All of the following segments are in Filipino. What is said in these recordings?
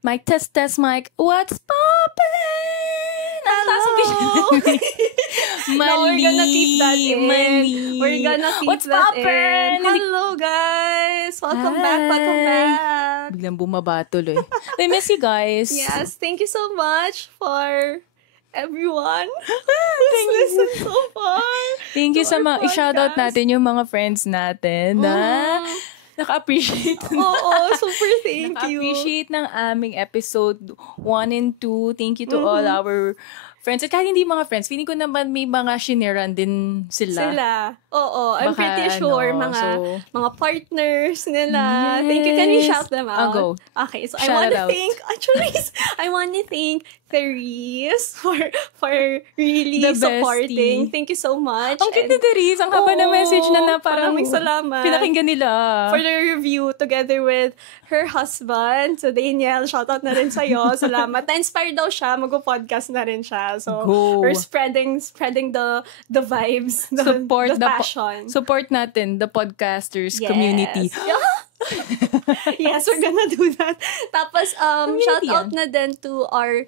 Mic test, mic. What's poppin'? Hello! No, we're gonna keep that in. Mali. We're gonna keep What's that poppin'? in. Hello, guys! Welcome back. Biglang bumaba tuloy. I miss you guys. Yes, thank you so much for everyone who's listened so far. Thank you sa mga, i-shoutout podcast. natin yung mga friends natin na naka-appreciate. Oo, super thank you. Naka-appreciate ng aming episode 1 and 2. Thank you to all our friends. At kahit hindi mga friends, feeling ko naman may mga shineran din sila. Oo, I'm Baka, pretty sure mga partners nila. Yes. Thank you. Can we shout them out? I'll go. Okay, so Shout out. I want to thank Therese for really The supporting. bestie. Thank you so much. Ang cute ni Therese. Ang haba na message na parang maraming salamat. pinakinggan nila. For the review together with her husband. So, Daniel, shoutout na rin sa'yo. Salamat. Na-inspire daw siya. Mag-podcast na rin siya. So, Go. we're spreading the vibes. Support the passion. Support natin the podcasters community. Yes, we're gonna do that. Tapos, shout out yan. na din to our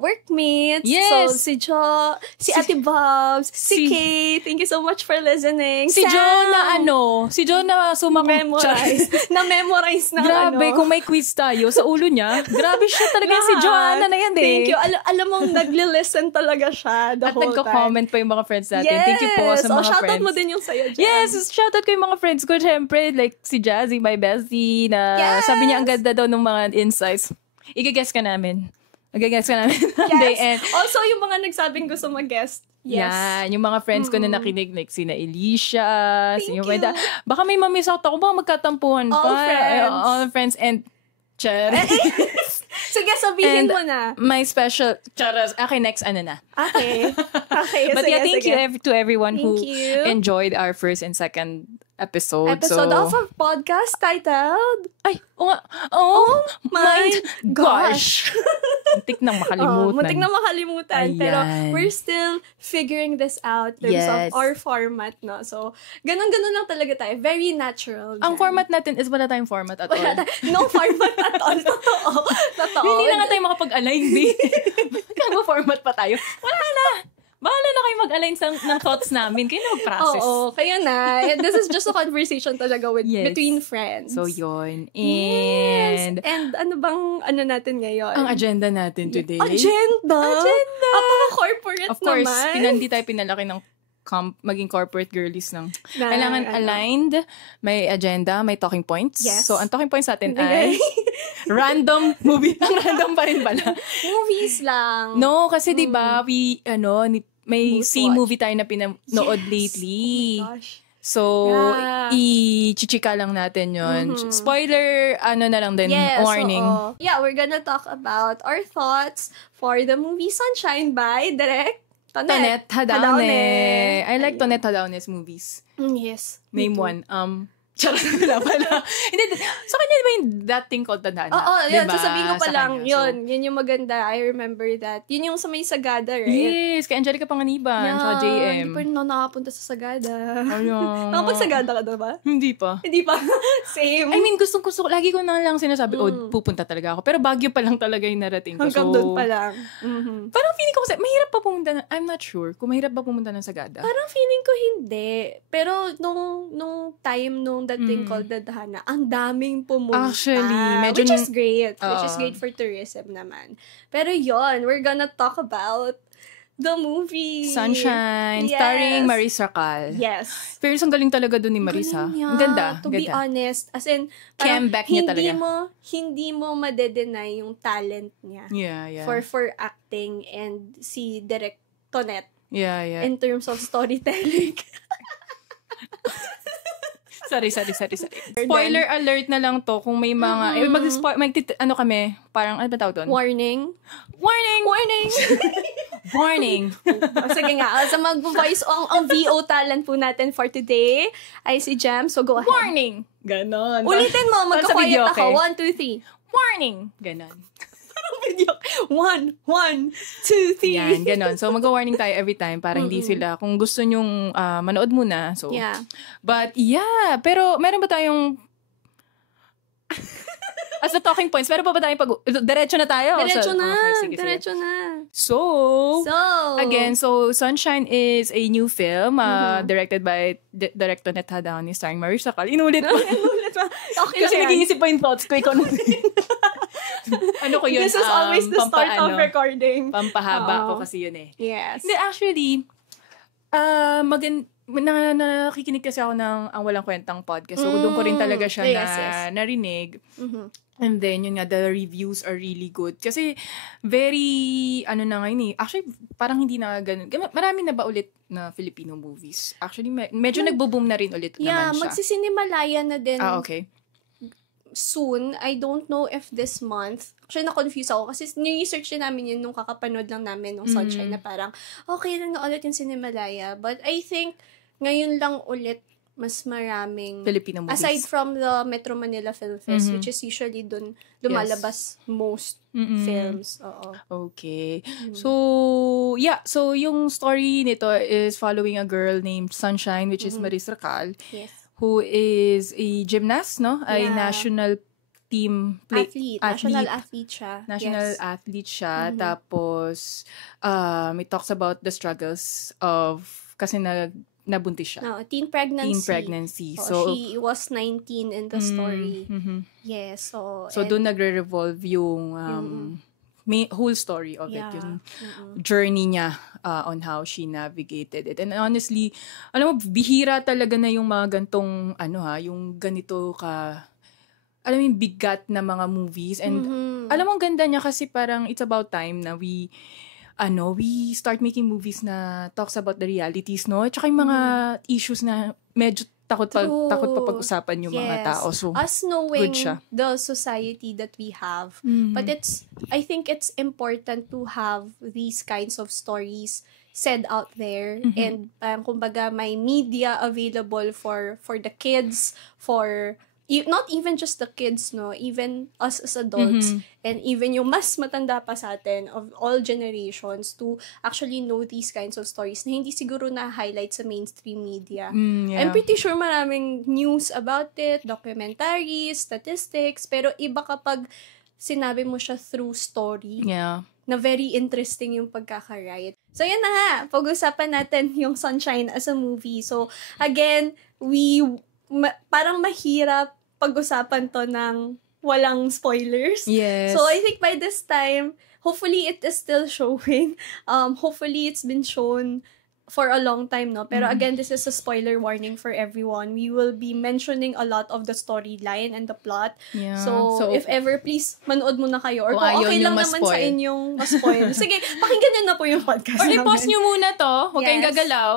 workmates. Yes. So, si Jo, si Ate Bobs, si Kay. Thank you so much for listening. Si John na memorize. Na-memorize na Grabe, kung may quiz tayo sa ulo niya, grabe siya talaga si Joanna na yan eh. Thank you. Alam mong nagli-listen talaga siya the At whole time. nagko-comment pa yung mga friends natin. Yes. Thank you po sa mga shoutout friends. mo din yung sa'yo, Jen. Yes, shoutout ko yung mga friends ko. Siyempre, like si Jazzy, my bestie, na sabi niya ang ganda daw ng mga insights. I-guess ka namin. Mag-guess ka namin. Yes. Also, yung mga nagsabing gusto mag-guest. Yes. Yan, yung mga friends ko na nakinig, like sina Alicia, Thank you. Baka may mamiss out ako, baka magkatampuhan pa. All friends and Sige, sabihin mo na. My special, okay, next ano na. Okay. But sige, yeah, thank you to everyone who you. enjoyed our first and second episode. Episode of our podcast titled, Oh my gosh. Muntik nang makalimutan. Muntik na makalimutan. Ayan. Pero we're still figuring this out in terms of our format, no? So, ganun-ganun lang talaga tayo. Very natural. Ang format natin is wala tayong format at all. No format at all. Totoo. Hindi na nga tayo makapag-align, babe. Kaya-format pa tayo. Wala na. Bahala na kayo mag-align ng thoughts namin. Kayo na mag-process. Oo, kaya na. This is just a conversation talaga between friends. So, yun. Yes. And ano natin ngayon? Ang agenda natin today. Agenda? Apaka-corporate naman. Of course, hindi tayo pinalaki ng maging corporate girlies ng kailangan aligned, may agenda, may talking points. Yes. So, ang talking points natin ay random movie. Random pa rin pala. Movies lang. No, kasi diba, may movie tayo na pinanood lately. Oh my gosh. So, i-chichika lang natin yun. Spoiler, na lang din, warning. So, we're gonna talk about our thoughts for the movie Sunshine by Direk Tonet Hadaone. I like Tonet Hadaone's movies. Yes. Name one. Wala pala. Hindi, sa kanya diba yung That Thing Called Tadhana? Oo, yun. Diba? Sasabihin ko pa Sa lang, kanya. yun yung maganda. I remember that. Yun yung sa may Sagada, right? Yes, kay Angelica Panganiban, sa JM. Hindi pa rin nakapunta sa Sagada. Ayun. Nakapag-Sagada ka na ba? Hindi pa. Hindi pa. Same. I mean, gusto ko. Lagi ko na lang sinasabi, pupunta talaga ako. Pero Baguio pa lang talaga yung narating ko. Hanggang doon pa lang. Parang feeling ko kasi, mahirap pa pumunta I'm not sure kung mahirap pa pumunta ng Sagada. Parang feeling ko hindi. Pero nung time nung That Thing Called Tadhana, ang daming pumunta. Actually, medyo which is great. Which is great for tourism naman. Pero yon, we're gonna talk about the movie Sunshine, starring Marisa Cal. Yes. Pero ang galing talaga doon ni Marisa. Ang ganda. To be honest, as in, Comeback niya talaga. Hindi mo madedenay yung talent niya. Yeah. For acting and si Direk Tonet. Yeah. In terms of storytelling. Sorry. Spoiler alert na lang to kung may mga, kami, parang, ano ba tawag doon? Warning. Sige nga, sa mag-voice, ang VO talent po natin for today ay si Jam, so go ahead. Warning! Ganon. Ulitin mo, magka-quiet ako. 1, 2, 3. Warning! Ganon. Video. 1, 2, 3. Yan, ganon. So, mag-warning tayo every time para hindi sila, kung gusto nyong manood muna. So, yeah. But, yeah. Pero, meron ba tayong As the talking points, pero pa ba tayong diretso na tayo? Diretso na. Okay, sige. Diretso na. So, again, Sunshine is a new film directed by Director Net Hadani starring Marisa Cal. Inulit pa. Okay Kasi nag-iisip pa yung thoughts ko. Ikaw ano ko yun? This is always the start of recording. Pampahaba ko kasi yun eh. Yes. Hindi, actually, nakikinig kasi ako ng Ang Walang Kwentang podcast. So, doon ko rin talaga siya narinig. And then, yun nga, the reviews are really good. Kasi, very, ngayon eh. Actually, parang hindi na ganun. Marami na ba ulit na Filipino movies? Actually, medyo nagbo-boom na rin ulit naman siya. Yeah, magsisinimalaya na din. Okay. Soon. I don't know if this month. Actually, na-confuse ako. Kasi ni-research din namin yun nung kakapanood lang namin nung Sunshine na parang, okay lang na ulit yung Sinimalaya. But I think, ngayon lang ulit mas maraming Filipino movies. Aside from the Metro Manila Film Fest, which is usually dun lumalabas most films. Oo. Okay. So, yeah. So, yung story nito is following a girl named Sunshine, which is Marisa Cal, who is a gymnast, no? A national team athlete. National athlete siya. National athlete siya. Tapos, it talks about the struggles of, kasi nabuntis siya. No, teen pregnancy. So, she was 19 in the story. Yes. So doon nagre-revolve yung whole story of it. Yung journey niya on how she navigated it. And honestly, alam mo, bihira talaga na yung mga gantong, yung ganito alam mo yung bigat na mga movies. And alam mo, ang ganda niya kasi parang it's about time na we start making movies na talks about the realities, no? Tsaka yung mga issues na medyo takot pa pag-usapan yung mga tao. So, us knowing the society that we have. But I think it's important to have these kinds of stories said out there. And kumbaga, may media available for the kids, for not even just the kids, no, even us as adults, and even yung mas matanda pa sa atin of all generations to actually know these kinds of stories na hindi siguro na-highlight sa mainstream media. I'm pretty sure maraming news about it, documentaries, statistics, pero iba kapag sinabi mo siya through story. Na very interesting yung pagkaka-write. So, yan na nga. Pag-usapan natin yung Sunshine as a movie. So, again, parang mahirap pag-usapan to ng walang spoilers. Yes. So, I think by this time, hopefully it is still showing. Hopefully it's been shown for a long time, no? Pero again, this is a spoiler warning for everyone. We will be mentioning a lot of the storyline and the plot. Yeah. So if ever, please, manood muna kayo. Or kung okay lang naman sa inyong ma-spoil. Sige, pakinggan nyo na po yung podcast or namin. i-pause nyo muna to. Huwag kayong gagalaw.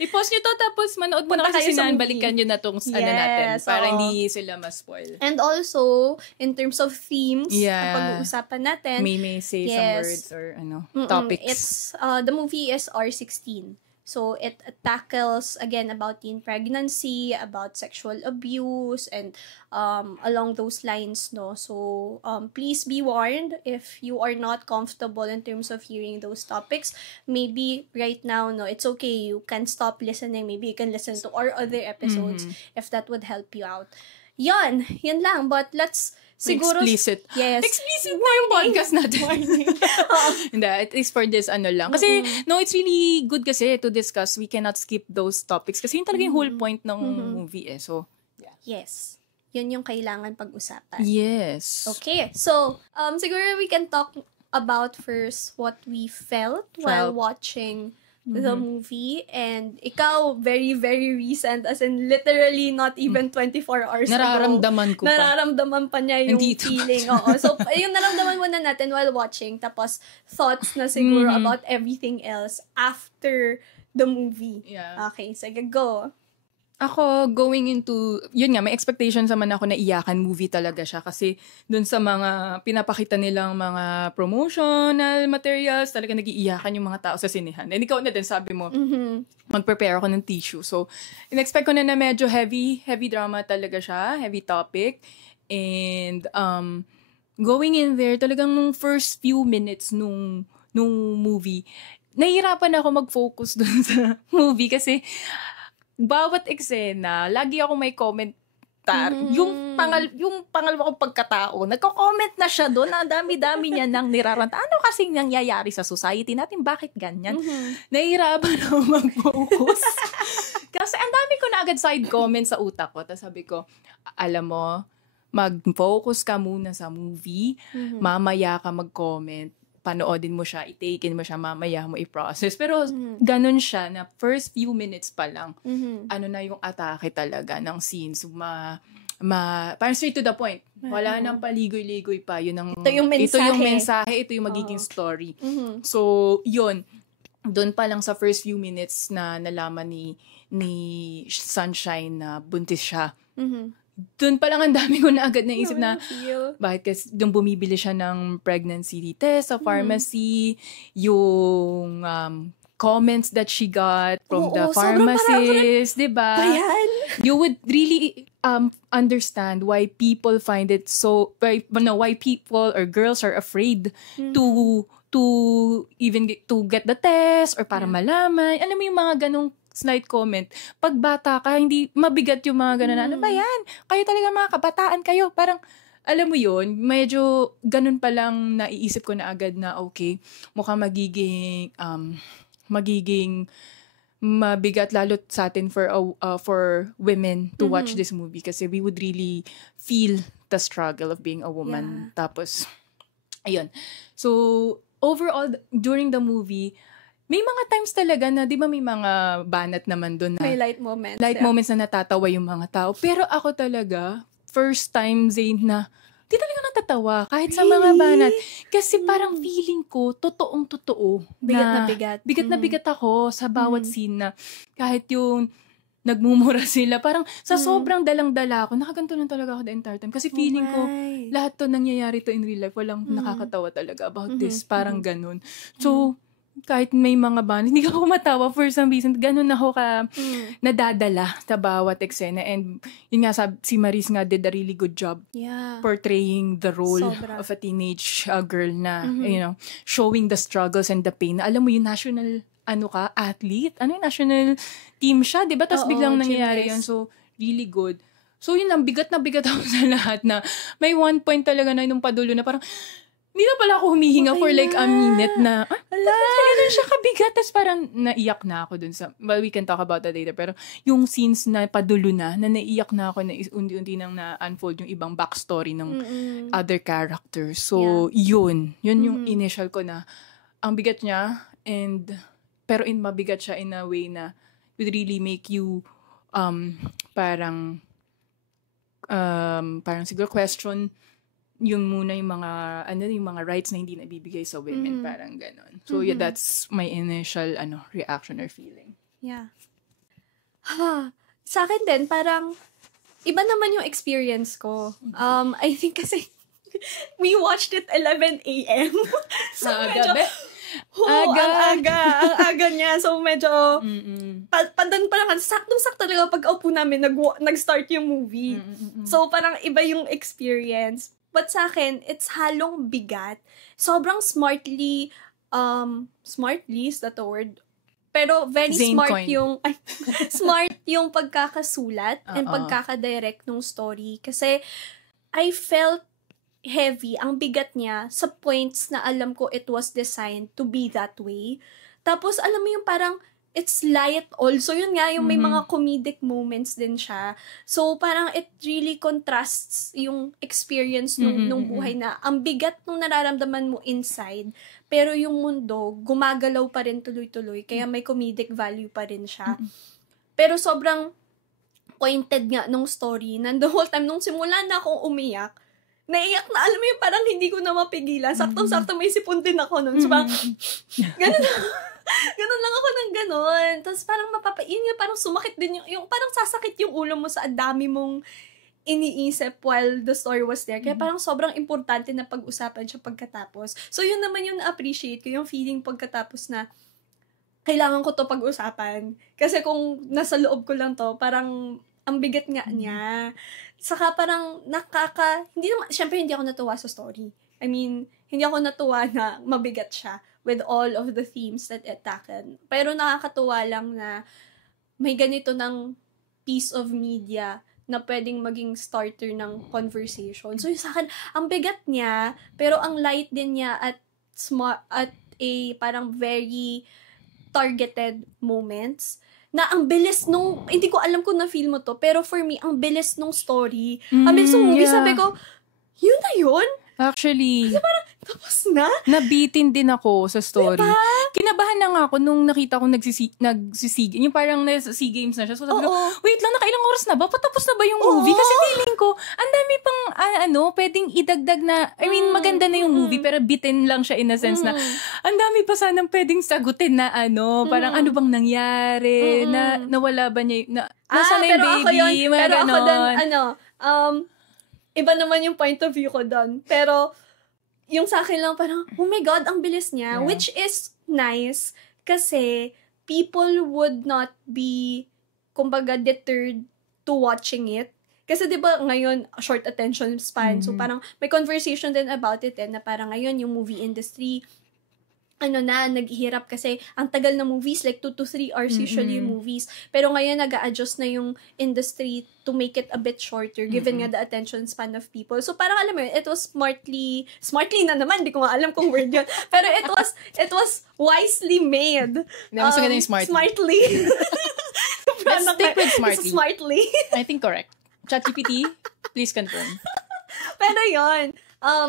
I-pause nyo to, tapos manood muna kasi balikan nyo na tong natin. Para hindi sila ma-spoil. And also, in terms of themes, pag-uusapan natin. May say some words or topics. It's, the movie is R16. So, it tackles, again, about teen pregnancy, about sexual abuse, and along those lines, no? So, please be warned if you are not comfortable in terms of hearing those topics. Maybe right now, no, it's okay. You can stop listening. Maybe you can listen to our other episodes if that would help you out. Yan lang. But let's siguro explicit. Yes. Explicit na yung podcast natin. Hindi, at least for this lang. Kasi, no, it's really good kasi to discuss. We cannot skip those topics. Kasi yun talaga yung whole point ng movie eh. So, yeah. Yes. Yun yung kailangan pag-usapan. Yes. Okay. So, siguro we can talk about first what we felt while watching the movie. And ikaw, very, very recent, as in literally not even 24 hours nararamdaman ago. Nararamdaman pa niya yung feeling. Oo. So, yung nararamdaman muna natin while watching, tapos thoughts na siguro about everything else after the movie. Yeah. Okay, sige, go. Ako, going into, yun nga, may expectations naman ako na iyakan movie talaga siya kasi dun sa mga pinapakita nilang mga promotional materials, talaga nag-iiyakan yung mga tao sa sinehan. And ikaw na din, sabi mo, mag-prepare ako ng tissue. So, in-expect ko na medyo heavy drama talaga siya, heavy topic. And, going in there, talagang nung first few minutes nung movie, nahihirapan ako mag-focus dun sa movie kasi bawat eksena, lagi ako may comment Yung pangalawa kong pagkatao, nagko-comment na siya doon, ang dami-dami niya nang niraranta. Ano kasing nangyayari sa society natin? Bakit ganyan? Nahihirapan ako mag-focus. Kasi ang dami ko na agad side comments sa utak ko. Tapos sabi ko, alam mo, mag-focus ka muna sa movie, mamaya ka mag-comment, panoodin mo siya, i-take in mo siya, mamaya mo i-process. Pero ganun siya na first few minutes pa lang, ano na yung atake talaga ng scenes. Parang straight to the point. Wala nang paligoy-ligoy pa. Ito yung mensahe, ito yung magiging story. So, yun. Doon pa lang sa first few minutes na nalaman ni Sunshine na buntis siya. Doon pa lang ang dami ko na agad naisip na bakit kasi doon bumibili siya ng pregnancy test sa pharmacy, yung comments that she got from the pharmacist, diba? You would really understand why people find it so, why people or girls are afraid to even to get the test or para malaman. Alam mo yung mga ganong slight comment. Pag bata ka, hindi mabigat yung mga gano'n. Ano ba yan? Kayo talaga mga kabataan kayo. Parang, alam mo yun, medyo ganun pa lang naiisip ko na agad na okay, mukhang magiging mabigat lalo sa atin for women to watch this movie kasi we would really feel the struggle of being a woman. Tapos, ayun. So, overall, during the movie, may mga times talaga na, di ba may mga banat naman doon na may light moments. Moments na natatawa yung mga tao. Pero ako talaga, first time, Zane, na di talaga natatawa kahit sa mga banat. Kasi parang feeling ko, totoong-totoo. Bigat na bigat. Bigat na bigat ako sa bawat scene na kahit yung nagmumura sila. Parang sa sobrang dalang-dala ako, nakaganto lang talaga ako the entire time. Kasi feeling ko, lahat to nangyayari to in real life. Walang nakakatawa talaga about this. Parang ganun. So, kahit may mga banat, hindi ako matawa for some reason. Ganun ako nadadala sa bawat eksena. And yun nga, si Maris nga did a really good job portraying the role of a teenage girl na, showing the struggles and the pain. Na, alam mo yung national, athlete? Ano yung national team siya, diba? Tapos biglang nangyayari yun. So, really good. So, yun lang, bigat na bigat ako sa lahat na may one point talaga na nung padulo na parang, hindi na pala ako humihinga for like a minute na, ganun siya kabigat. Tapos parang naiyak na ako dun sa, well, we can talk about that later. Pero yung scenes na padulo na naiyak na ako na unti-unti nang na-unfold yung ibang backstory ng other characters. So, yun yung initial ko na, ang bigat niya, pero mabigat siya in a way na would really make you, parang siguro question yung muna yung mga rights na hindi nabibigay sa women, parang ganon. So, yeah, that's my initial, reaction or feeling. Yeah. Sa akin din, parang, iba naman yung experience ko. I think kasi, we watched it 11 a.m. So, medyo, ang aga niya. So, medyo, pandan pa lang, saktong-sakto talaga pag-upo namin, nag-start yung movie. So, parang iba yung experience. But sa akin, it's halong bigat. Sobrang smartly, is that the word? Pero very Zane smart coin. smart yung pagkakasulat and pagkakadirect ng story. Kasi, I felt heavy, ang bigat niya sa points na alam ko it was designed to be that way. Tapos, alam mo yung parang, it's light also. Yun nga, yung may mga comedic moments din siya. So, parang it really contrasts yung experience nung buhay na ang bigat nung nararamdaman mo inside, pero yung mundo, gumagalaw pa rin tuloy-tuloy, kaya may comedic value pa rin siya. Pero sobrang pointed nga nung story, na the whole time, nung simula na akong umiyak, naiyak na, alam mo yung parang hindi ko na mapigilan. Saktong-sakto may sipon din ako nun. So, parang, ganun lang ako ng ganun. Tapos parang yun yung parang sumakit din yung parang sasakit yung ulo mo sa dami mong iniisip while the story was there. Kaya parang sobrang importante na pag-usapan siya pagkatapos. So yun naman yung na-appreciate ko, yung feeling pagkatapos na kailangan ko to pag-usapan. Kasi kung nasa loob ko lang to, parang ang bigat nga niya. Saka parang syempre hindi ako natuwa sa story. I mean, hindi ako natuwa na mabigat siya with all of the themes that it tackled. Pero nakakatuwa lang na may ganito ng piece of media na pwedeng maging starter ng conversation. So, sa akin, ang bigat niya, pero ang light din niya at a parang very targeted moments na ang bilis nung, hindi ko alam kung na-feel mo to, pero for me, ang bilis nung story. Ang bilis nung movie, sabi ko, yun na yun? Actually, kasi parang, tapos na? Nabitin din ako sa story. Diba? Kinabahan na nga ako nung nakita ko nagsisig. Yung parang nasa SEA Games na siya. So sabi ko, wait lang, nakailang oras na ba? Patapos na ba yung movie? Kasi feeling ko, ang dami pang, pwedeng idagdag na, maganda na yung movie, pero bitin lang siya in a sense na, ang dami pa sanang pwedeng sagutin na parang ano bang nangyari, na nawala ba niya, nasa na yung baby, pero ako doon, iba naman yung point of view ko doon. Pero, yung sa akin lang parang, oh my God, ang bilis niya. Yeah. Which is nice kasi people would not be, kumbaga, deterred to watching it. Kasi di ba ngayon, short attention span. So parang may conversation din about it na parang ngayon yung movie industry, naghihirap kasi ang tagal na movies, like 2 to 3 hours usually yung movies. Pero ngayon, nag-a-adjust na yung industry to make it a bit shorter, given nga the attention span of people. So, parang alam mo yun, it was smartly na naman, hindi ko nga alam kung word yun. Pero it was wisely made. Mas maganda yung smartly. Smartly. Let's stick with smartly. Smartly. I think correct. ChatGPT, please confirm. Pero yun,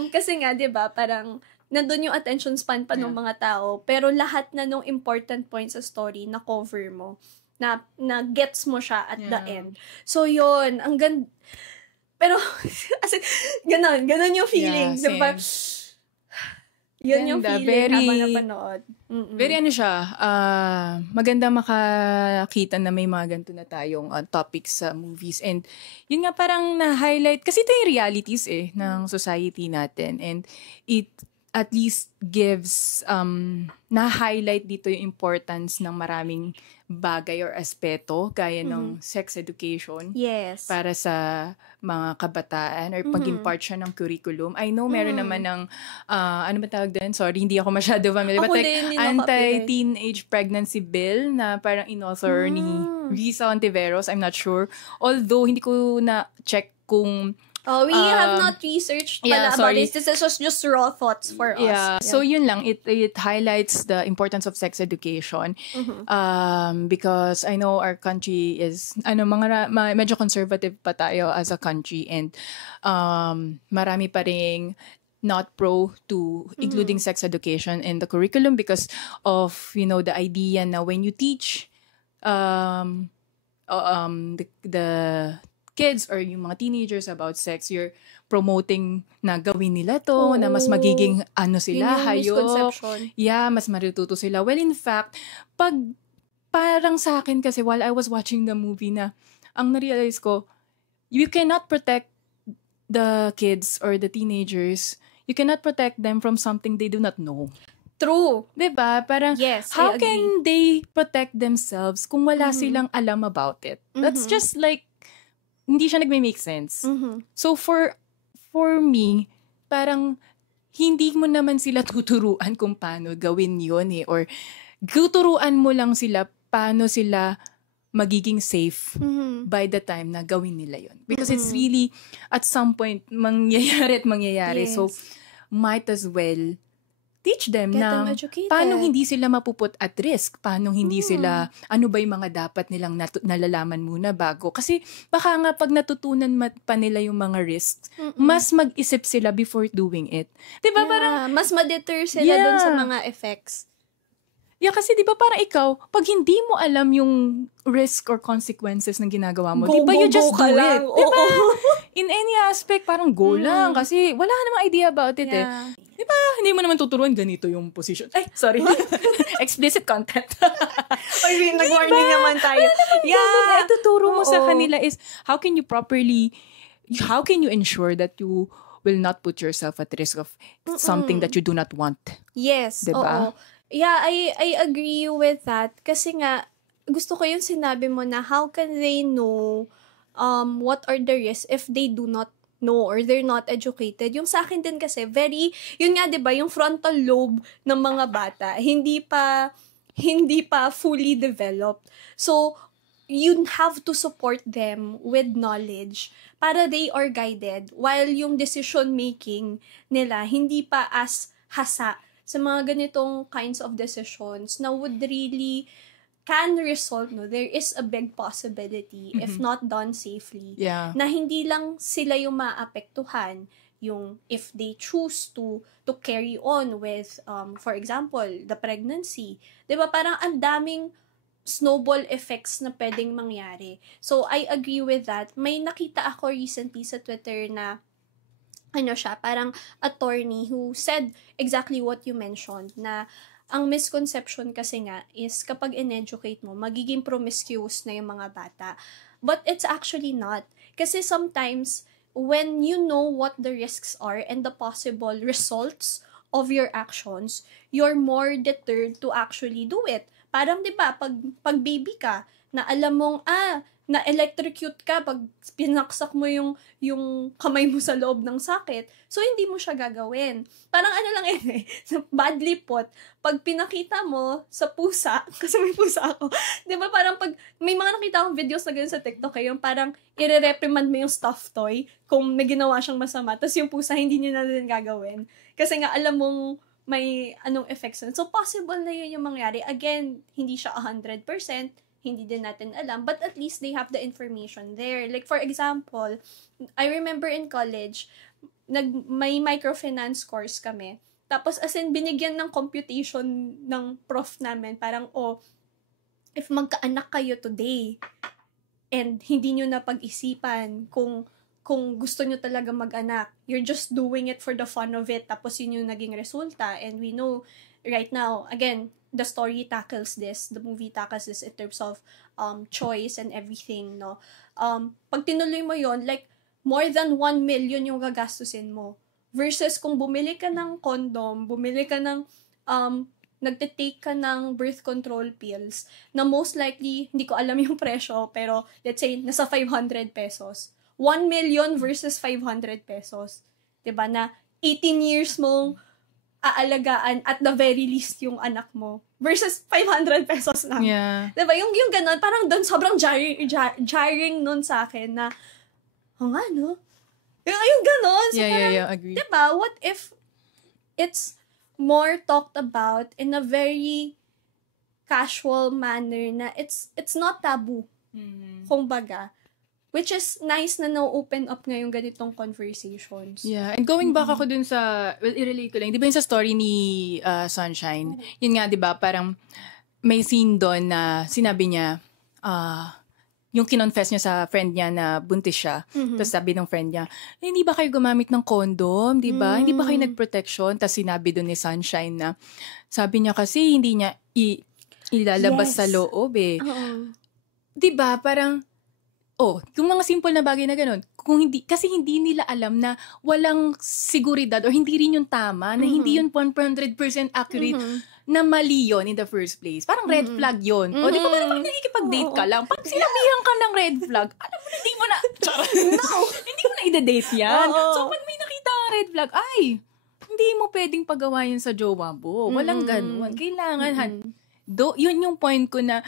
kasi nga, di ba, parang, nandun yung attention span pa ng mga tao, pero lahat na nung important points sa story na cover mo, na gets mo siya at the end. So, yun, ang ganda. Pero, as in, ganun yung feeling. Yeah, diba? Yun yung feeling habang napanood. Very siya, maganda makakita na may mga ganito na tayong topics sa movies. And yun nga parang na-highlight, kasi ito yung realities ng society natin. And it at least gives, na-highlight dito yung importance ng maraming bagay or aspeto, gaya ng sex education. Yes. Para sa mga kabataan or maging part siya ng curriculum. I know meron naman ng, ano ba tawag din? Sorry, hindi ako masyado familiar. But like, anti-teenage pregnancy bill na parang in-author ni Risa Ontiveros. I'm not sure. Although, hindi ko na-check kung we have not researched pala about this. This is just raw thoughts for us. Yeah. So yun lang. It highlights the importance of sex education. Because I know our country is, medyo conservative pa tayo as a country. And marami pa ring not pro to including sex education in the curriculum because of, the idea na when you teach the kids or yung mga teenagers about sex, you're promoting na gawin nila to, na mas magiging sila, hayop. Yeah, mas marituto sila. Well, in fact, parang sa akin kasi while I was watching the movie na, ang na-realize ko, you cannot protect the kids or the teenagers, you cannot protect them from something they do not know. True. Diba? Parang, yes, how can they protect themselves kung wala silang alam about it? That's just like, hindi siya nagme-make sense. So, for me, parang, hindi mo naman sila tuturuan kung paano gawin yun or tuturuan mo lang sila paano sila magiging safe by the time na gawin nila yun. Because it's really, at some point, mangyayari. Yes. So, might as well teach them Get na them educated. paano hindi sila mapuput at risk, paano hindi sila, ano ba yung mga dapat nilang nalalaman muna bago. Kasi baka nga pag natutunan pa nila yung mga risks, mas mag-isip sila before doing it. Diba parang, mas ma-deter sila dun sa mga effects. Yeah, kasi diba parang ikaw, pag hindi mo alam yung risk or consequences ng ginagawa mo, diba you just do it? Diba? In any aspect, parang go lang. Kasi wala ka namang idea about it Diba? Hindi mo naman tuturuan ganito yung position. Ay, sorry. Explicit content. Ay, nag-warning naman tayo. Yeah. Tuturo mo sa kanila is how can you ensure that you will not put yourself at risk of something that you do not want. Yes. Diba? Yeah, I agree with that. Kasi nga, gusto ko yung sinabi mo na how can they know what are the risks if they do not know or they're not educated. Yung sa akin din kasi, yun nga, diba, yung frontal lobe ng mga bata, hindi pa fully developed. So, you have to support them with knowledge para they are guided while yung decision making nila hindi pa as hasa sa mga ganitong kinds of decisions na would really can result, no, there is a big possibility if not done safely na hindi lang sila yung maapektuhan yung if they choose to carry on with for example the pregnancy, 'di ba, parang ang daming snowball effects na pwedeng mangyari. So I agree with that. May nakita ako recently sa Twitter na siya, parang attorney who said exactly what you mentioned, na ang misconception kasi nga is kapag in-educate mo, magiging promiscuous na yung mga bata. But it's actually not. Kasi sometimes, when you know what the risks are and the possible results of your actions, you're more deterred to actually do it. Parang, di ba, pag baby ka, na alam mong, na-electrocute ka pag pinaksak mo yung kamay mo sa loob ng sakit. So, hindi mo siya gagawin. Parang badly put, pag pinakita mo sa pusa, kasi may pusa ako, di ba parang pag, may mga nakita akong videos na ganun sa TikTok, yung parang i-reprimand mo yung stuffed toy kung may ginawa siyang masama, tapos yung pusa hindi niyo na din gagawin. Kasi nga, alam mong may anong effects nun. So, possible na yun yung mangyari. Again, hindi siya 100%, hindi din natin alam, but at least they have the information there. Like, for example, I remember in college, may microfinance course kami. Tapos, as in, binigyan ng computation ng prof namin, parang, if magkaanak kayo today, and hindi nyo napag-isipan kung gusto nyo talaga mag-anak, you're just doing it for the fun of it, tapos yun yung naging resulta. And we know, right now, again, the story tackles this, the movie tackles this in terms of choice and everything, no? Pag tinuloy mo yon, like, more than 1 million yung gagastusin mo. Versus kung bumili ka ng condom, bumili ka ng, nagtitake ka ng birth control pills, na most likely, hindi ko alam yung presyo, pero let's say, nasa 500 pesos. 1 million versus 500 pesos. 'Di ba, na 18 years mong aalagaan at the very least yung anak mo versus 500 pesos lang. Yeah. Diba? Yung ganun, parang doon sobrang jarring nun sa akin na, nga, no? Yung ganun. So parang, agree. diba? What if it's more talked about in a very casual manner na it's not taboo. Kumbaga. Which is nice na na-open up ngayong ganitong conversations. Yeah, and going back ako dun sa, i-relate ko lang, di ba yung sa story ni Sunshine? Yun nga, di ba, parang may scene doon na sinabi niya, yung kinonfess niya sa friend niya na buntis siya. Tapos sabi ng friend niya, hindi ba kayo gumamit ng condom? Di ba? Hindi ba kayo nag-protection? Tapos sinabi doon ni Sunshine na, sabi niya kasi hindi niya ilalabas sa loob eh. Di ba? Parang, yung mga simple na bagay na ganun, kasi hindi nila alam na walang seguridad o hindi rin yung tama, na hindi yun 100% accurate, na mali yun in the first place. Parang red flag yun. O di ba parang pag nakikipag-date ka lang, pag sinabihan ka ng red flag, alam mo na, hindi mo na, hindi mo na i-date yan. So pag may nakita kang red flag, hindi mo pwedeng pagawain sa jowa mo. Walang ganun. Kailangan, yun yung point ko na,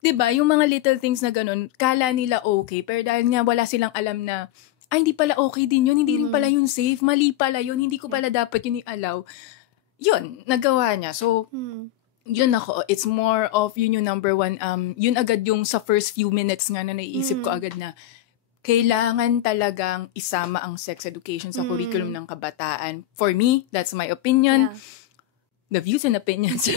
diba, yung mga little things na ganun, kala nila okay, pero dahil nga wala silang alam na, hindi pala okay din yun, hindi rin pala yun safe, mali pala yun, hindi ko pala dapat yun i-allow. Yun, nagawa niya. So, yun ako, it's more of, yun yung number one, yun agad yung sa first few minutes nga na naiisip ko agad na, kailangan talagang isama ang sex education sa curriculum ng kabataan. For me, that's my opinion. Yeah. The views and opinions.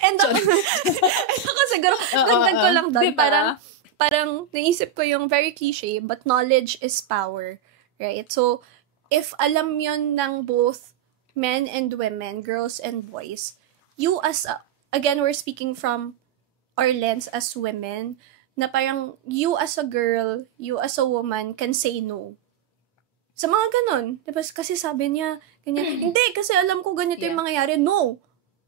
And ako siguro, dagdag ko lang doon, diba? parang naisip ko yung very cliche, but knowledge is power, right? So, if alam yon ng both men and women, girls and boys, you again, we're speaking from our lens as women, na parang you as a girl, you as a woman can say no. Sa mga ganun. Diba? Kasi sabi niya, ganyan, hindi, kasi alam ko ganito yung mangyayari. No!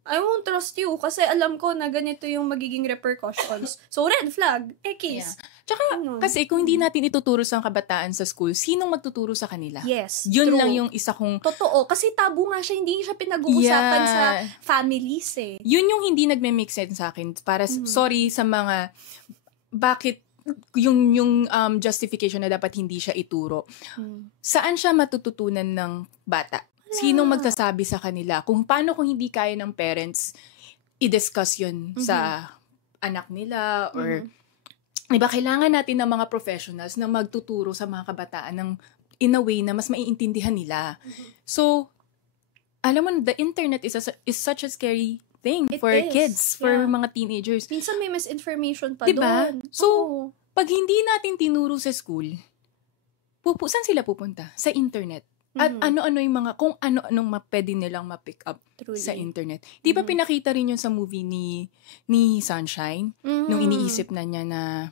I won't trust you kasi alam ko na ganito yung magiging repercussions. So, red flag, case. Tsaka, kasi kung hindi natin ituturo sa kabataan sa school, sinong magtuturo sa kanila? Yes, yun true. Lang yung isa kong... Totoo, kasi tabu nga siya, hindi siya pinag-uusapan sa families eh. Yun yung hindi nagme-make sense sa akin. Para, sorry sa mga bakit yung justification na dapat hindi siya ituro. Saan siya matututunan ng bata? Sinong magsasabi sa kanila? Kung hindi kaya ng parents i-discuss yun sa anak nila or diba, kailangan natin ng mga professionals na magtuturo sa mga kabataan ng in a way na mas maiintindihan nila. So, alam mo, the internet is such a scary thing for kids, for mga teenagers. Minsan may misinformation pa diba? doon. So, pag hindi natin tinuro sa school, saan sila pupunta? Sa internet. At ano-ano yung kung ano-anong pwede nilang ma-pick up sa internet. Di ba pinakita rin yun sa movie ni Sunshine? Nung iniisip na niya na,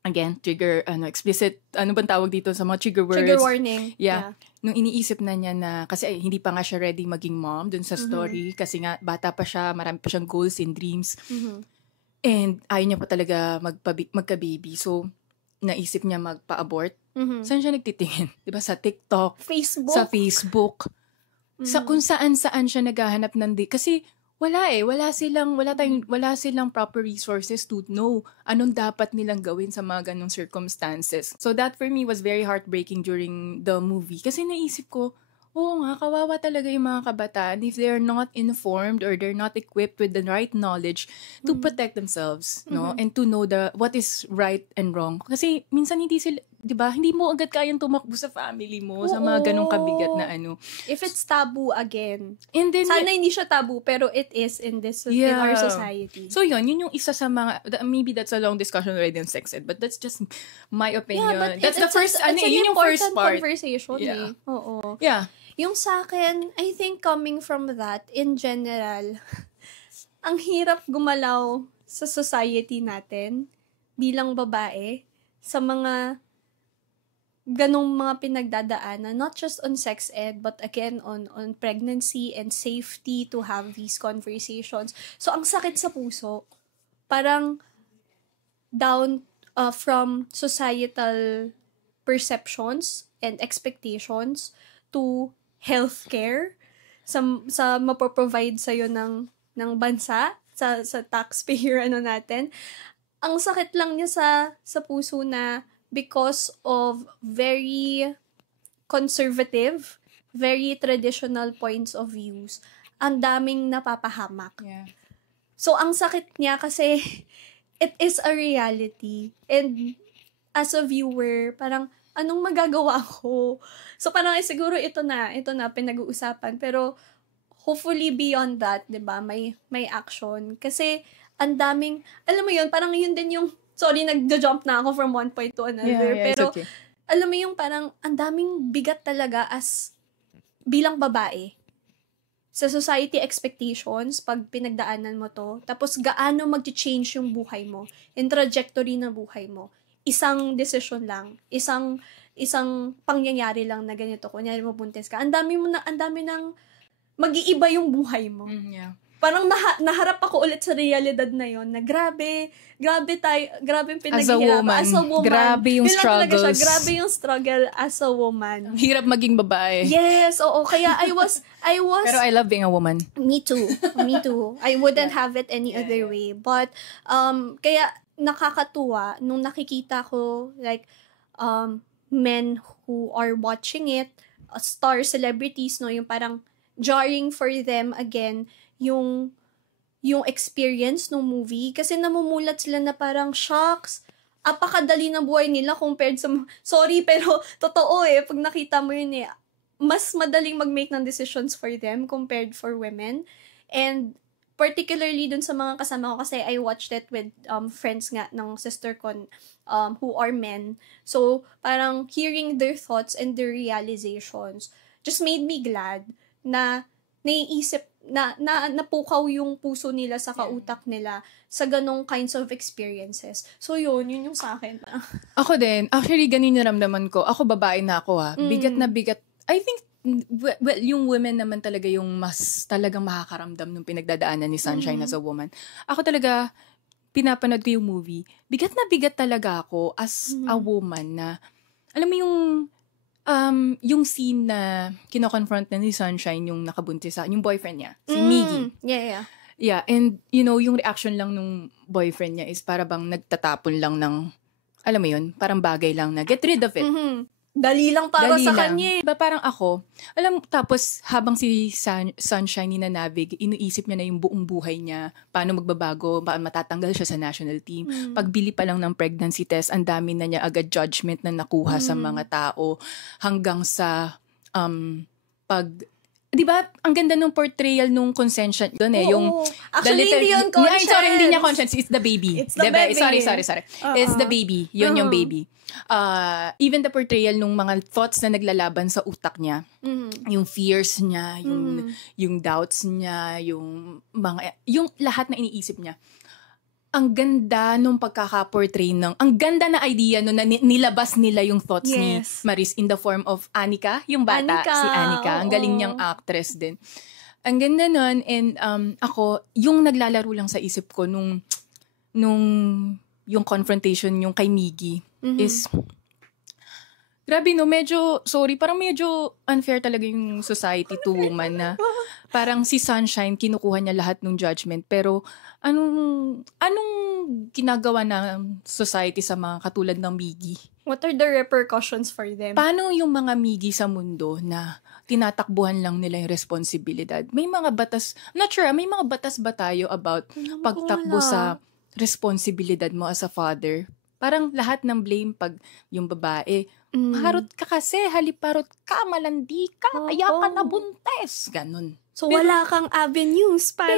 again, trigger, explicit, ano bang tawag dito sa mga trigger words? Trigger warning. Yeah. Nung iniisip na niya na, kasi hindi pa nga siya ready maging mom dun sa story, kasi nga, bata pa siya, marami pa siyang goals and dreams. And ayaw niya pa talaga magka-baby. So, naisip niya magpa-abort. Saan siya nagtitingin? Diba? Sa TikTok. Facebook. Sa Facebook. Sa kung saan-saan siya naghahanap kasi wala silang proper resources to know anong dapat nilang gawin sa mga ganong circumstances. So that for me was very heartbreaking during the movie. Kasi naisip ko, oo nga, kawawa talaga yung mga kabataan if they're not informed or they're not equipped with the right knowledge to protect themselves, no? And to know what is right and wrong. Kasi minsan hindi sila, di ba, hindi mo agad kayang tumakbo sa family mo sa mga ganong kabigat na ano. If it's taboo again. And then, sana hindi siya taboo, pero it is in our society. So yun yung isa sa mga, maybe that's a long discussion already on sex ed, but that's just my opinion. Yeah, but that's the first, yun yung first part. Conversation Oo. Yeah. Yung sa akin, I think coming from that, in general, ang hirap gumalaw sa society natin bilang babae sa mga ganong mga pinagdadaanan, not just on sex ed, but again, on pregnancy and safety to have these conversations. So, ang sakit sa puso, parang down from societal perceptions and expectations to healthcare sa mapoprovide sa'yo ng bansa, sa taxpayer natin. Ang sakit lang niya sa puso na because of very conservative, very traditional points of views, ang daming napapahamak. Yeah. So, ang sakit niya kasi it is a reality. And as a viewer, parang, anong magagawa ko? So, parang siguro ito na pinag-uusapan. Pero, hopefully beyond that, 'di ba, may action. Kasi, ang daming, alam mo yun, parang yun din yung, sorry, nagja-jump na ako from one point to another. Yeah, pero, okay. Alam mo yung parang, ang daming bigat talaga bilang babae. Sa society expectations, pag pinagdaanan mo to, tapos gaano mag-change yung buhay mo, yung trajectory ng buhay mo. Isang decision lang, isang pangyayari lang na ganito, kunyari mo buntis ka, ang dami nang mag-iiba yung buhay mo. Yeah. Parang naharap ako ulit sa realidad na yon na grabe yung pinaghihirapan. As a woman. Grabe yung struggles. Grabe yung struggle as a woman. Hirap maging babae. Yes, oo. Kaya I was Pero I love being a woman. Me too. I wouldn't have it any other way. But, kaya nakakatuwa nung nakikita ko, like, men who are watching it, star celebrities, no, yung parang jarring for them again, yung experience ng movie. Kasi namumulat sila na parang, shocks, apakadali na buhay nila compared sa, sorry, pero totoo pag nakita mo yun mas madaling mag-make ng decisions for them compared for women. And particularly dun sa mga kasama ko, kasi I watched it with friends nga ng sister ko who are men. So, parang hearing their thoughts and their realizations just made me glad na naiisip na napukaw yung puso nila sa kautak nila sa ganong kinds of experiences. So yun yung sa akin. Ako din, actually ganun yung ramdaman ko. Ako babae na ako Bigat na bigat. I think, well, yung women naman talaga yung mas talagang makakaramdam nung pinagdadaanan ni Sunshine as a woman. Ako talaga, pinapanood ko yung movie. Bigat na bigat talaga ako as a woman na, alam mo yung scene na kino-confront na ni Sunshine yung nakabuntis yung boyfriend niya, si Miggy. Yeah. Yeah, and yung reaction lang nung boyfriend niya is para bang nagtatapon lang ng, alam mo yun, parang bagay lang na get rid of it. Dali lang para Dali sa lang. kanya. Diba parang ako, tapos habang si Sunshine ninanavig, iniisip niya na yung buong buhay niya, paano magbabago, matatanggal siya sa national team. Pagbili pa lang ng pregnancy test, ang dami na niya agad judgment na nakuha sa mga tao, hanggang sa di ba, ang ganda nung portrayal nung conscience doon yung actually, hindi yun conscience. Hindi niya conscience, it's the baby. It's the baby. Sorry. It's the baby. Yun yung baby. Even the portrayal nung mga thoughts na naglalaban sa utak niya, yung fears niya, yung doubts niya, yung lahat na iniisip niya. Ang ganda nung pagkaka-portray ang ganda na idea no na nilabas nila yung thoughts ni Maris in the form of Anika, yung bata, si Anika. Ang galing niyang actress din. Ang ganda nun, and ako, yung naglalaro lang sa isip ko nung yung confrontation yung kay Miggy is, grabe no, parang medyo unfair talaga yung society to woman na parang si Sunshine, kinukuha niya lahat ng judgment, pero anong ginagawa ng society sa mga katulad ng Miggy? What are the repercussions for them? Paano yung mga Miggy sa mundo na tinatakbuhan lang nila yung responsibilidad? May mga batas, not sure, may mga batas ba tayo about pagtakbo sa responsibilidad mo as a father? Parang lahat ng blame pag yung babae, harot ka kasi, haliparot ka, malandi ka, kaya ka nabuntes. Ganun. So, wala kang avenues para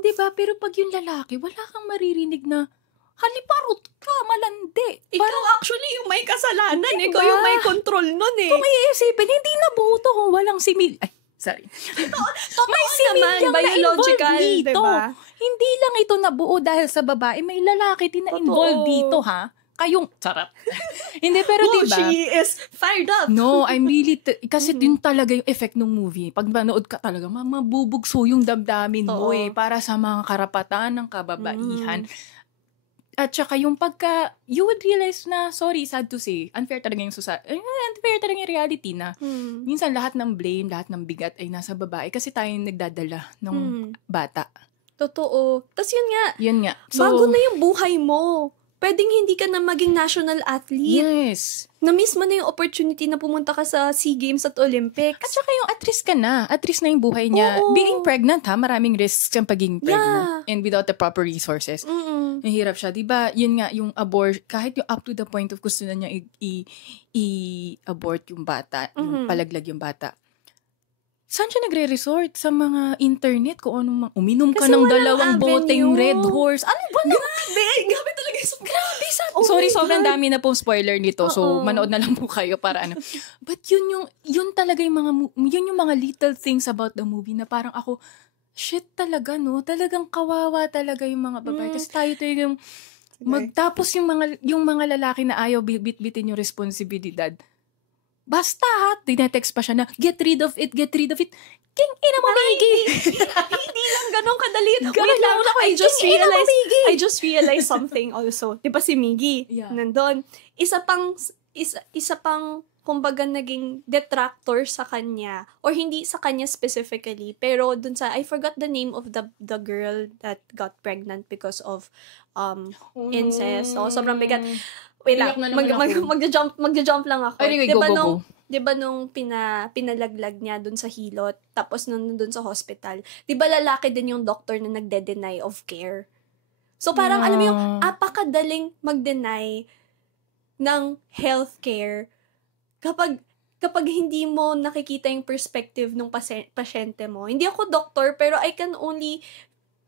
Diba? Pero pag yung lalaki, wala kang maririnig na, haliparot ka, malandi. Ikaw actually yung may kasalanan. Diba? Ikaw yung may control nun eh. Kung iisipin, hindi nabuo to kung walang simil. Ay, sorry. May similyang biological, dito. Diba? Hindi lang ito nabuo dahil sa babae. May lalaki din na involved dito, ha? Kayong, sarap. Hindi, pero diba? She is fired up. No, I'm really, kasi yun talaga yung effect ng movie. Pag manood ka talaga, mabubugso yung damdamin mo para sa mga karapatan ng kababaihan. At saka yung you would realize na, sorry, sad to say, unfair talaga yung unfair talaga yung reality na minsan lahat ng blame, lahat ng bigat ay nasa babae kasi tayo yung nagdadala ng bata. Totoo. Tapos Yun nga. So, bago na yung buhay mo. Pwedeng hindi ka na maging national athlete. Yes. Na-miss mo na yung opportunity na pumunta ka sa SEA Games at Olympics. At saka yung at-risk ka na. At-risk na yung buhay niya. Being pregnant, maraming risks ang pagiging pregnant. And without the proper resources. Nahirap siya. Diba, yun nga, yung abort, kahit yung up to the point of gusto na niya i-abort yung bata, yung palaglag yung bata. Saan siya nagre-resort? Sa mga internet? Kung anong uminom ka ng dalawang boteng Red Horse. Ano ba na? Grabe talaga yung grabe. Sorry, sobrang dami na pong spoiler nito. So, manood na lang po kayo para ano. But yun talaga yung mga little things about the movie na parang ako, shit talaga, no? Talagang kawawa talaga yung mga babae. Kasi tayo yung magtapos yung mga lalaki na ayaw bitbitin yung responsibilidad. Basta tinetext pa siya na, get rid of it. King, ina mo, Miggy! Hindi lang ganun kadali. Wait lang, I just realized something also. Diba si Miggy? Yeah. Nandun. Isa pang kumbaga naging detractor sa kanya, or hindi sa kanya specifically, pero dun sa, I forgot the name of the girl that got pregnant because of incest. So, sobrang bigat. Wait lang, magja-jump lang ako. Anyway, go. Diba nung pinalaglag niya dun sa hilot, tapos nung dun sa hospital, diba lalaki din yung doctor na nagde-deny of care? So parang alam mo yung apakadaling mag-deny ng healthcare kapag hindi mo nakikita yung perspective ng pasyente mo. Hindi ako doctor, pero I can only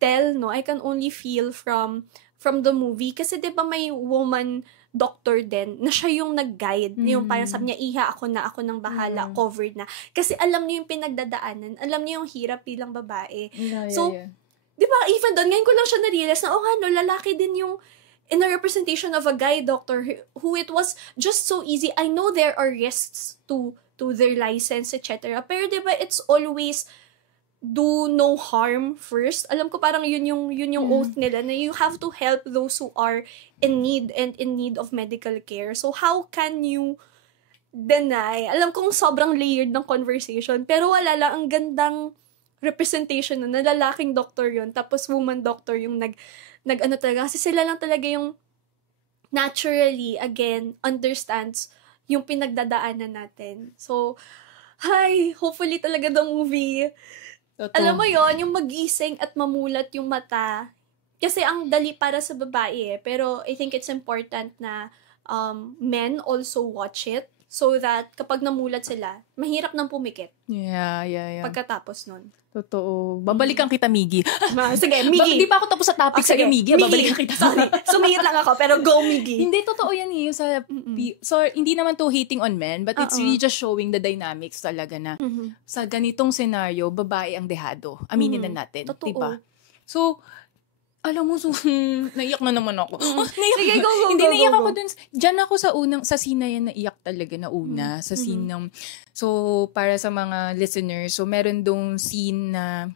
tell, no? I can only feel from the movie. Kasi diba may woman doctor din, na siya yung nag-guide. Yung parang sabi niya, iha, ako nang bahala, covered na. Kasi alam niya yung pinagdadaanan, alam niya yung hirap bilang babae. Di ba, even doon, ngayon ko lang siya na-realize na, lalaki din yung in a representation of a guy doctor who it was just so easy. I know there are risks to their license, etc. Pero di ba, it's always do no harm first. Alam ko parang yun yung oath nila na you have to help those who are in need of medical care. So how can you deny? Alam kong sobrang layered ng conversation, pero wala lang, ang gandang representation nun, na lalaking doctor yun, tapos woman doctor yung nag talaga, kasi sila lang talaga yung naturally, again, understands yung pinagdadaanan natin. So, hopefully talaga the movie, alam mo yon, yung magising at mamulat yung mata. Kasi ang dali para sa babae pero I think it's important na men also watch it so that kapag namulat sila, mahirap nang pumikit. Yeah. Pagkatapos nun. Totoo. Babalikan kita, Miggy. Sige, Miggy. Hindi pa ako tapos sa topic sa Miggy. Babalikan kita. Sorry. Sumingit lang ako, pero go, Miggy. Hindi, totoo yan yung sa... So, hindi naman to hating on men, but it's really just showing the dynamics talaga na sa ganitong scenario, babae ang dehado. Aminin na natin. Totoo. Diba? So, alam mo, naiyak na naman ako. Sige, go. Hindi, naiyak ako dun. Diyan ako sa scene na yan, naiyak talaga na una. Sa scene ng... So, para sa mga listeners, so meron dong scene na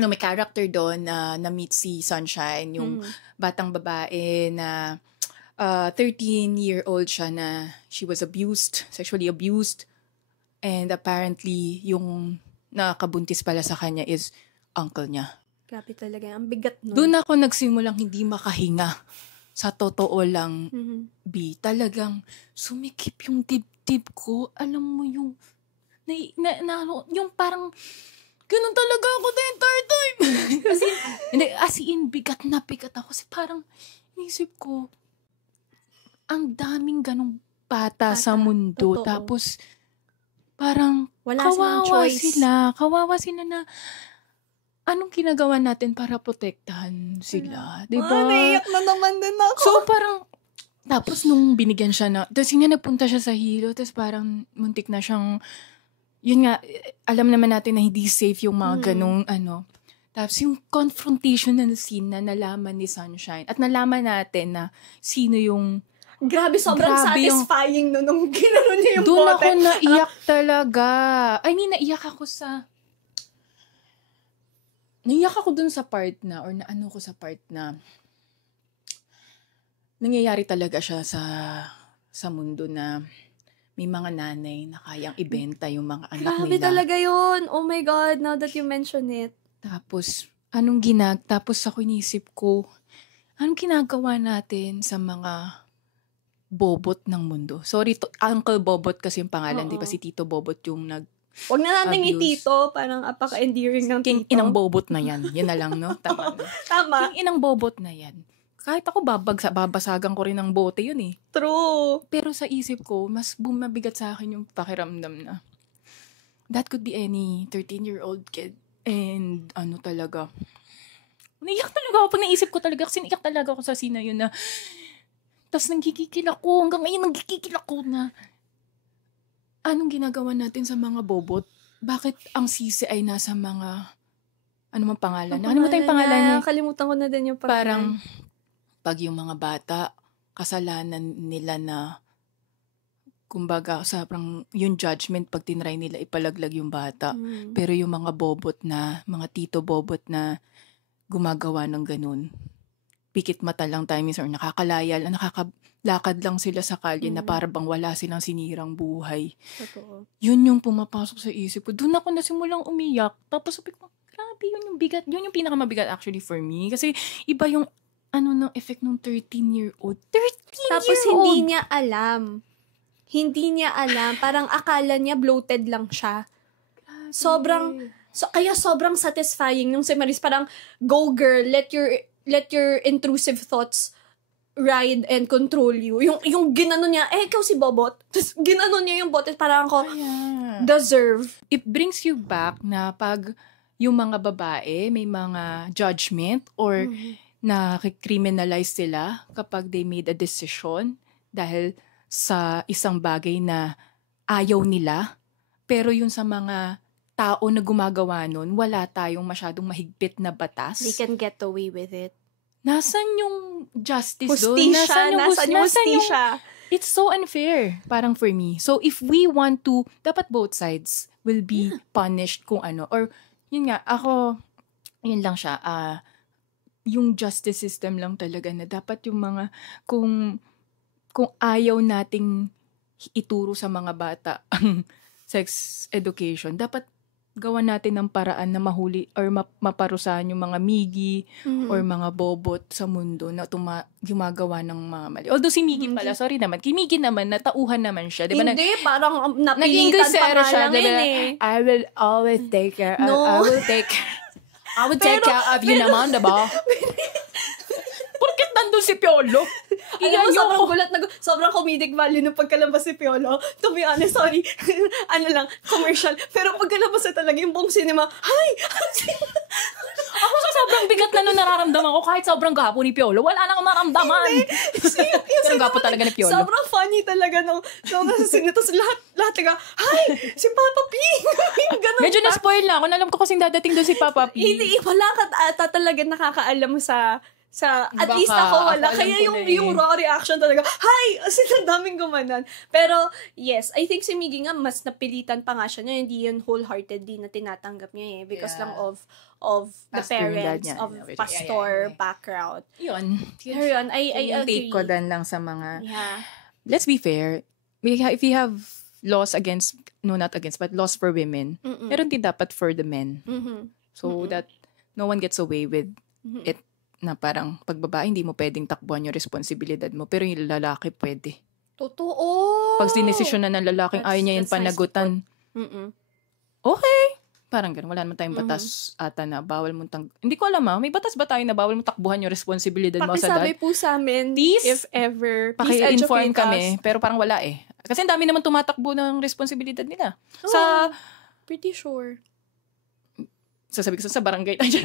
may character doon na meet si Sunshine, yung batang babae na 13-year-old siya na she was abused, sexually abused. And apparently, yung nakabuntis pala sa kanya is uncle niya. Grabe talaga. Ang bigat nun. Doon ako nagsimulang hindi makahinga. Sa totoo lang, B. Talagang sumikip yung dibdib ko. Alam mo yung, yung parang, ganun talaga ako the entire time. As in, bigat na bigat ako. Kasi parang, inisip ko, ang daming ganung bata sa mundo. Totoo. Tapos, parang, wala silang choice. Kawawa sila na, anong ginagawa natin para protektahan sila? Diba? Naiyak na naman din ako. So, parang, tapos nung binigyan siya tapos nga nagpunta siya sa hilo, tapos parang muntik na siyang, yun nga, alam naman natin na hindi safe yung mga ganong, Tapos yung confrontation na scene na nalaman ni Sunshine, at nalaman natin na sino yung, Grabe, sobrang satisfying nung ginano niya yung bote. Doon ako naiyak talaga. I mean, naiyak ako dun sa part na, or naano ko sa part na, nangyayari talaga siya sa mundo na may mga nanay na kayang ibenta yung mga anak nila. Grabe talaga yun. Oh my God, now that you mention it. Tapos, tapos ako inisip ko, anong ginagawa natin sa mga bobot ng mundo? Sorry, Uncle Bobot kasi yung pangalan, di ba? Si Tito Bobot yung Huwag na natin itito, parang apaka-endearing ng King tito. inang bobot na yan. Yan na lang, no? Tama. Tama. King inang bobot na yan. Kahit ako babasagan ko rin ng bote yun eh. True. Pero sa isip ko, mas bumabigat sa akin yung pakiramdam na that could be any 13-year-old kid. And talaga. Naiyak talaga ako pag naisip ko talaga. Kasi naiyak talaga ako sa scene na yun na tapos nanggigigil ako. Hanggang ngayon nanggigigil ako na anong ginagawa natin sa mga bobot? Bakit ang sisi ay nasa mga, ano mang pangalan? Nakalimutan yung pangalan niya. Kalimutan ko na din yung pangalan. Parang, pag yung mga bata, kasalanan nila na, kumbaga, yung judgment, pag tinry nila ipalaglag yung bata. Pero yung mga bobot na, mga tito bobot na gumagawa ng ganun, pikit mata lang tayo minsan, or nakakalakad lang sila sa kalye na para bang wala silang sinirang buhay. Totoo. Yun yung pumapasok sa isip ko. Doon ako nasimulang umiyak. Tapos sabi ko, grabe, yun yung bigat. Yun yung pinakamabigat actually for me. Kasi iba yung ng effect ng 13-year-old. 13-year-old! Tapos hindi niya alam. Parang akala niya bloated lang siya. Kaya sobrang satisfying yung si Maris. Parang, go girl, let your intrusive thoughts ride and control you. Yung ginano niya, ikaw si Bobot. Tapos ginano niya yung bote, parang ako, deserve. It brings you back na pag yung mga babae, may mga judgment or na-criminalize sila kapag they made a decision dahil sa isang bagay na ayaw nila. Pero yun sa mga tao na gumagawa nun, wala tayong masyadong mahigpit na batas. They can get away with it. Nasaan yung justice doon? Nasaan yung hustisya? It's so unfair, parang for me. So if we want to, dapat both sides will be punished kung ano. Or, yun nga, yun lang siya, yung justice system lang talaga na dapat yung mga, kung ayaw nating ituro sa mga bata ang sex education, dapat gawa natin ng paraan na mahuli or maparusahan yung mga Miggy or mga bobot sa mundo na gumagawa ng mga mali. Although si Miggy pala, sorry naman, kay Miggy naman, natauhan naman siya. Diba, hindi, parang napilitan pa nga siya, lang diba, yun eh. I will always take care. No. I will take care of you naman, diba? Porket nandun si Piolo? Alam mo, sobrang gulat na, sobrang comedic value ng pagkalabas si Piolo. To be honest, sorry, commercial. Pero pagkalabas na talaga yung buong cinema, hi! Ako sa sobrang bigat na nung nararamdaman ko, kahit sobrang gapo ni Piolo, wala nang maramdaman. Yung gapo talaga ni Piolo. Sobrang funny talaga nung nasa scene. Tapos lahat talaga, hi! Si Papa P! Ganun. Medyo na-spoil na ako. Alam ko kasing dadating doon si Papa P. Hindi, wala ka ata talaga nakakaalam sa at Baka, least ako wala. ako Kaya yung yung raw reaction talaga, hi! As in, ang daming gumanan. Pero, yes, I think si Miggy nga, mas napilitan pa nga siya niya. Hindi yun wholeheartedly na tinatanggap niya eh. Because lang of the pastor parents, niya, of pastor background. Yun. Pero yun, I agree. Take ko dan lang sa mga, Yeah. let's be fair, if we have laws against, no not against, but laws for women, meron din dapat for the men. So that no one gets away with it, na parang pagbabae, hindi mo pwedeng takbuhan yung responsibilidad mo, pero yung lalaki pwede. Totoo! Pag sinesisyon na ng lalaking ayaw niya yung panagutan, nice. okay. Parang gano'n, wala naman tayong batas ata na bawal mong hindi ko alam may batas ba tayo na bawal mong takbuhan yung responsibilidad mo sa dad? Pakisabi po sa amin, if ever, please paki-inform educate kami, us. pero parang wala eh. Kasi ang dami naman tumatakbo ng responsibilidad nila. Pretty sure. Sasabi ko sa barangay tayo.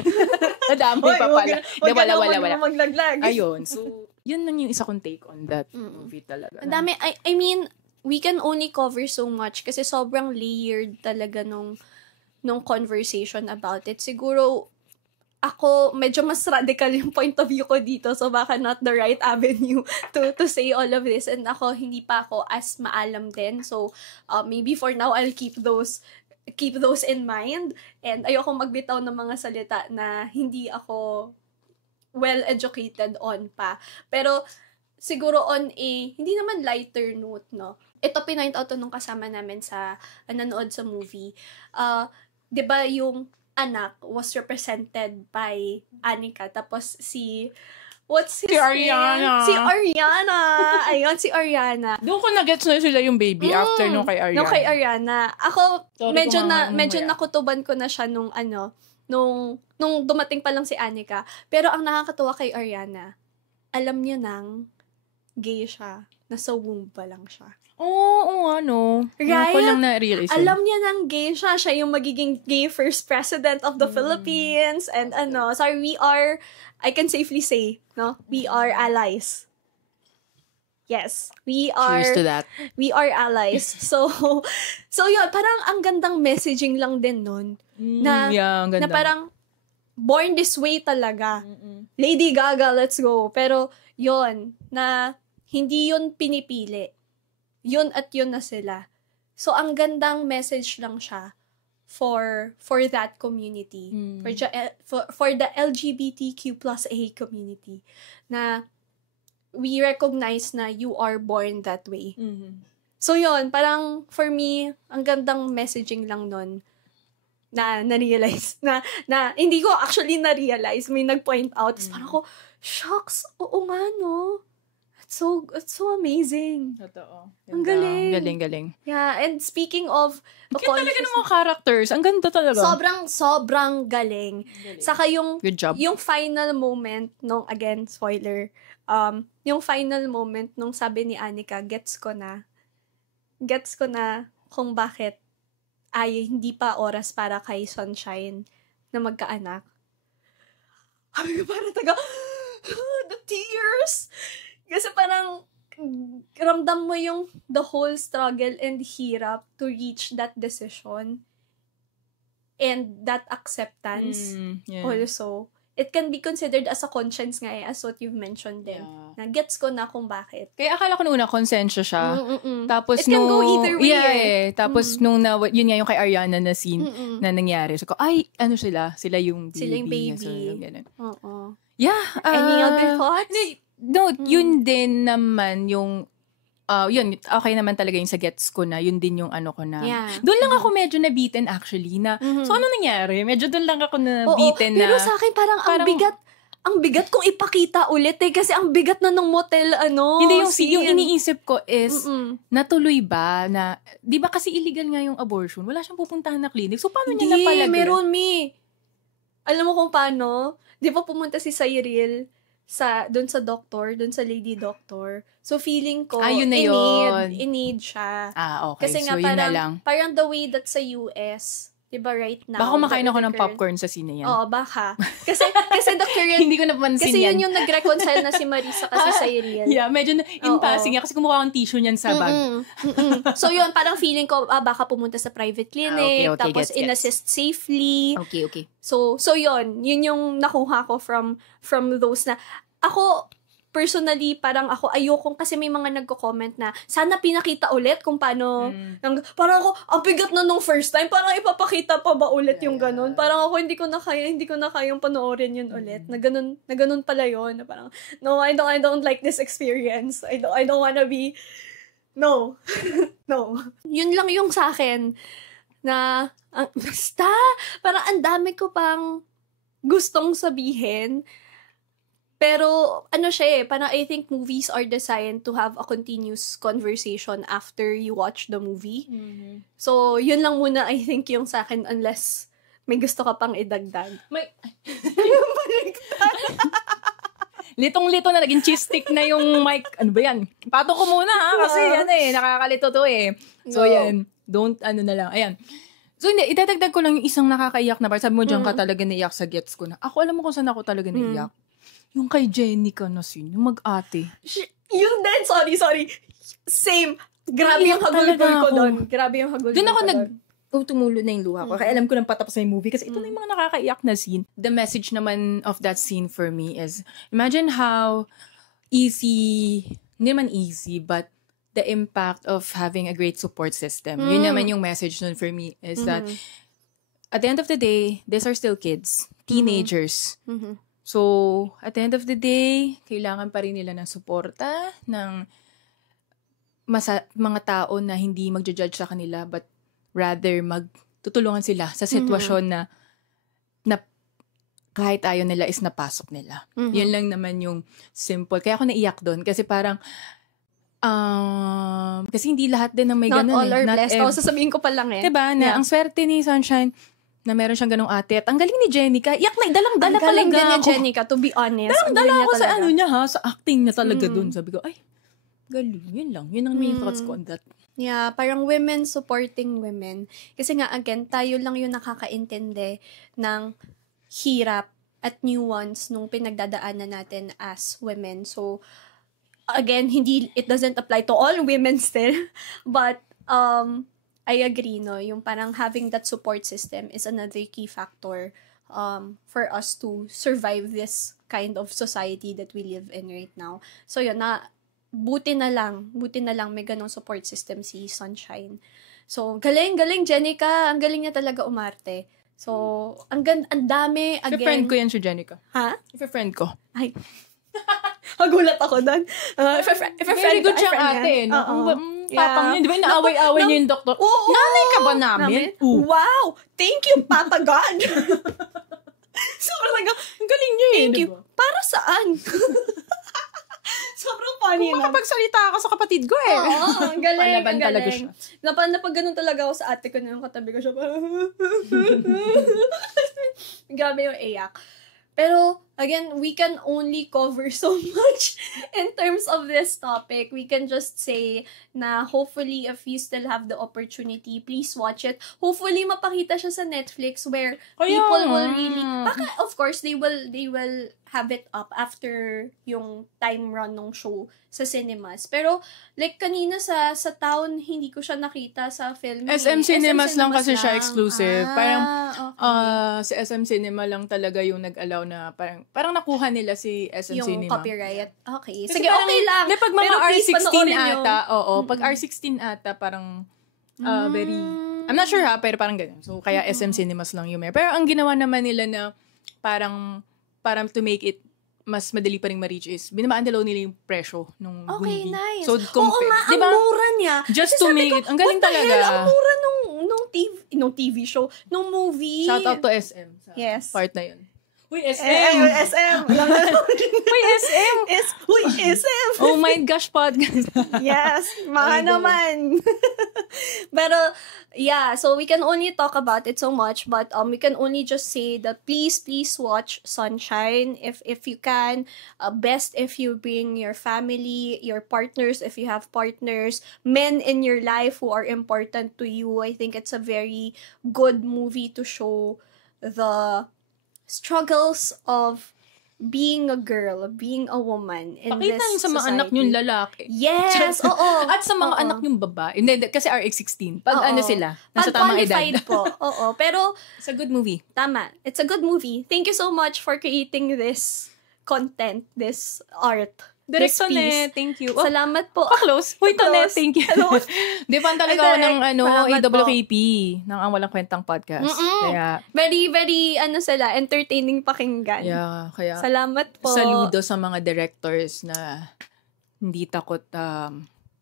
Nadamay pa pala. Wala. Maglaglag. Ayun. So, yun lang yung isa kong take on that movie talaga. Ang dami, I mean, we can only cover so much kasi sobrang layered talaga nung conversation about it. Siguro, ako, medyo mas radical yung point of view ko dito, so baka not the right avenue to say all of this. And hindi pa ako as maalam din. So, maybe for now, I'll keep those in mind, and ayoko magbitaw ng mga salita na hindi ako well-educated on pa. Pero, siguro on a, hindi naman lighter note, no? Ito, pinoint out nung kasama namin sa nanood sa movie. Diba yung anak was represented by Anika, tapos what's his Ariana. name? Si Ariana. Ayun, si Ariana. Doon ko na-gets na sila yung baby after nung kay Ariana. Nung kay Ariana. Ako, Sorry, medyo nakutuban ko na siya nung dumating pa lang si Anika. Pero ang nakakatuwa kay Ariana, alam niya nang gay siya. Nasa womb pa lang siya. Oo, Right? Ako lang na-realize. Alam niya nang gay siya. Siya yung magiging gay first president of the Philippines. And sorry, I can safely say, no? We are allies. Yes. We are... Cheers to that. We are allies. So yun, parang ang gandang messaging lang din nun. Na parang, born this way talaga. Lady Gaga, let's go. Pero, yun, na hindi yun pinipili. Yun at yun na sila. So, ang gandang message lang siya for that community. For the LGBTQ plus A community. Na we recognize na you are born that way. So, yun, parang for me, ang gandang messaging lang nun na na-realize. Na hindi ko actually na-realize. May nag-point out. Tapos parang ako, shucks, oo nga, no? It's so amazing. Totoo. Ang galing. Galing. Yeah, and speaking of... Kaya talaga ng mga characters. Ang ganda talaga. Sobrang galing. Saka Good job. Yung final moment nung, again, spoiler, yung final moment nung sabi ni Anika, gets ko na kung bakit hindi pa oras para kay Sunshine na magkaanak. Sabi ko parang the tears! Kasi parang ramdam mo yung the whole struggle and hirap to reach that decision and that acceptance also. It can be considered as a conscience nga as what you've mentioned din. Yeah. Na gets ko na kung bakit. Kaya akala ko nung una, konsensya siya. Tapos it can go either way. Yeah, Tapos nung yun nga yung kay Ariana na scene na nangyari. So ko, sila yung baby. Sila yung baby. So, yung ganun. Oo. Yeah. Any other thoughts? No, yun din naman yung yun, okay naman talaga yung sa gets ko na, yun din yung ano ko na. Yeah. Doon lang ako medyo nabitin actually na, so ano nangyari? Medyo doon lang ako nabitin na. Pero sa akin parang ang bigat kong ipakita ulit kasi ang bigat na ng motel, Hindi, yung iniisip ko is, natuloy ba na, di ba kasi illegal nga yung abortion, wala siyang pupuntahan na clinic, so paano niya napalagay? Meron alam mo kung paano? Di ba pumunta si Cyril doon sa doctor, doon sa lady doctor. So feeling ko, yun na in-need siya. Okay. Kasi so nga yun na lang. Parang the way that sa US, diba right now? Baka kumakain ako ng popcorn sa sine yan. Oo, baka. Kasi the current... Hindi ko napansin kasi yan. Kasi yun yung nag-reconcile na si Marisa kasi sa Cyril. Yeah, medyo in passing kasi kumuha akong tissue niyan sa bag. So yun, parang feeling ko, baka pumunta sa private clinic, okay, tapos in-assist safely. Okay. So yun yung nakuha ko from those na, ako, personally, parang ako, ayokong, kasi may mga nagko-comment na, sana pinakita ulit kung paano, parang ako, ang bigat na nung first time, parang ipapakita pa ba ulit yung ganun? Parang ako, hindi ko na kayang panoorin yun ulit, na ganun pala yun, na parang, no, I don't like this experience, I don't wanna be, no, no. Yun lang yung sa akin, na, basta, parang ang dami ko pang gustong sabihin. Pero, parang I think movies are designed to have a continuous conversation after you watch the movie. Mm-hmm. So, yun lang muna I think yung sa akin unless may gusto ka pang idagdag. Yung baliktad. Litong-lito na, naging cheese stick na yung mic. Ano ba yan? Pato ko muna kasi nakakalito to So, yan. Don't, na lang. Ayan. So, hindi, itadagdag ko lang yung isang nakakaiyak na part. Sabi mo, dyan ka talaga naiyak sa gets ko na. Ako, alam mo kung saan ako talaga naiyak. Yung kay Jenica na yung mag-ate. Yun din, sorry. Same. Grabe yung hagulgol ko doon. Doon ako tumulo na yung luha ko. Kaya alam ko nang patapos na yung movie. Kasi ito na yung mga nakakaiyak na scene. The message naman of that scene for me is, imagine how easy, hindi man easy, but the impact of having a great support system. Yun naman yung message nun for me is that, at the end of the day, these are still kids. Teenagers. So, at the end of the day, kailangan pa rin nila ng suporta, ng mga tao na hindi magja-judge sa kanila, but rather magtutulungan sila sa sitwasyon na kahit ayaw nila is napasok nila. Yun lang naman yung simple. Kaya ako naiyak doon kasi parang, kasi hindi lahat din ng may ganun. Not all are blessed. Sasabihin ko pa lang Diba? Na ang swerte ni Sunshine, na meron siyang ganong ate. At ang galing ni Jenica. Iyak na, dalang-dala talaga. Ang galing din ni Jenica, to be honest. Dalang-dala ako sa sa acting niya talaga dun. Sabi ko, ay, galing. Yun lang. Yun ang main thoughts ko on that. Yeah, parang women supporting women. Kasi nga, again, tayo lang yung nakakaintindi ng hirap at nuance nung pinagdadaanan natin as women. So, again, it doesn't apply to all women still. But, I agree, no? Yung parang having that support system is another key factor for us to survive this kind of society that we live in right now. So yun, buti na lang may ganong support system si Sunshine. So, galing Jenica, ang galing niya talaga umarte. So, ang dami, again. Friend ko yan si Jenica. Ha? Friend ko. Ay. Hagulat ako doon. Very good siyang ate. Papang yun. Di ba inaaway-away niyo yung doktor? Nanay ka ba namin? Wow! Thank you, Papa God! Sobrang ang galing niyo Thank you. Para saan? Sobrang funny na. Makapagsalita ako sa kapatid ko Oo, ang galing. Palaban talaga siya. Napag ganun talaga ako sa ate ko na yung katabi ko siya. Grabe yung iyak. Pero, again, we can only cover so much in terms of this topic. We can just say na hopefully if you still have the opportunity, please watch it. Hopefully mapakita siya sa Netflix where people will really, baka of course they will have it up after yung time run ng show sa cinemas. Pero like kanina sa town hindi ko siya nakita sa film. SM Cinemas lang kasi siya exclusive. Parang sa SM Cinema lang talaga yung nag-allow na parang nakuha nila si SM yung Cinema. Yung copyright. Okay. Sige, okay lang. Pag mga R16 ata, pag R16 ata parang very, I'm not sure pero parang ganun. So kaya SM Cinemas lang yung meron. Pero ang ginawa naman nila na parang to make it mas madali pa rin ma-reach is, binabaandalaw nila yung presyo ng Okay, movie. nice. So, Oo nga, diba? ang mura niya. Just Kasi to sabi make ko, it, ang galing what the talaga. hell, ang mura nung TV show, nung movie. Shout out to SM sa Yes. part na yun. Uy, SM! SM! Uy, SM! Uy, SM! Oh my gosh, podcast. Yes, mga Ay, go. naman. Pero, yeah, so we can only talk about it so much, but we can only just say that please watch Sunshine if you can. Best if you bring your family, your partners, if you have partners, men in your life who are important to you. I think it's a very good movie to show the struggles of being a girl, being a woman in Pakita this nyo sa mga society. anak nyo lalaki. Yes, oo. At sa mga Oo. anak nyo babae. Hindi, kasi RX-16. Pag Oo. ano sila, nasa Pag tamang edad. qualified po. Oo. Pero, It's a good movie. tama. It's a good movie. Thank you so much for creating this content, this art. Direct this piece. thank you. Oh, Salamat po. pa-close. Uy, Tonet, Pa-close. thank you. Hello. Di ba talaga Ay, ako direct. ng Salamat AWKP, ng Ang Walang Kwentang Podcast. Mm-mm. Kaya, Very, very, sila, entertaining pakinggan. kaya, Salamat po. saludo sa mga directors na hindi takot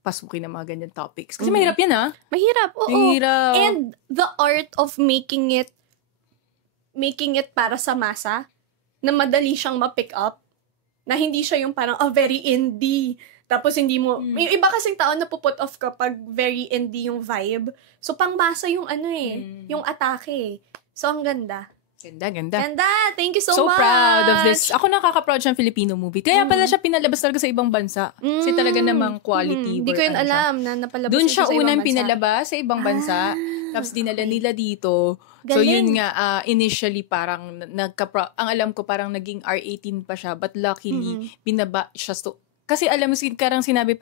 pasukin ng mga ganyan topics. Kasi mahirap yan, ha? Mahirap, oo. Mahirap. And the art of making it para sa masa, na madali siyang ma-pick up, na hindi siya yung parang, very indie. Tapos hindi mo, may iba kasing tao na puput off kapag very indie yung vibe. So, pang masa yung yung atake. So, ang ganda. Ganda. Ganda! Thank you so So much! proud of this. Ako nakaka-proud siyang Filipino movie. Kaya pala siya pinalabas talaga sa ibang bansa. Kasi talaga namang quality. Hindi ko yun alam na napalabas Doon siya siya sa ibang unang bansa. pinalabas sa ibang bansa. Tapos dinala nila dito. So Galing. yun nga, initially parang ang alam ko parang naging R18 pa siya. But luckily, binaba siya. Kasi alam mo, sinasabi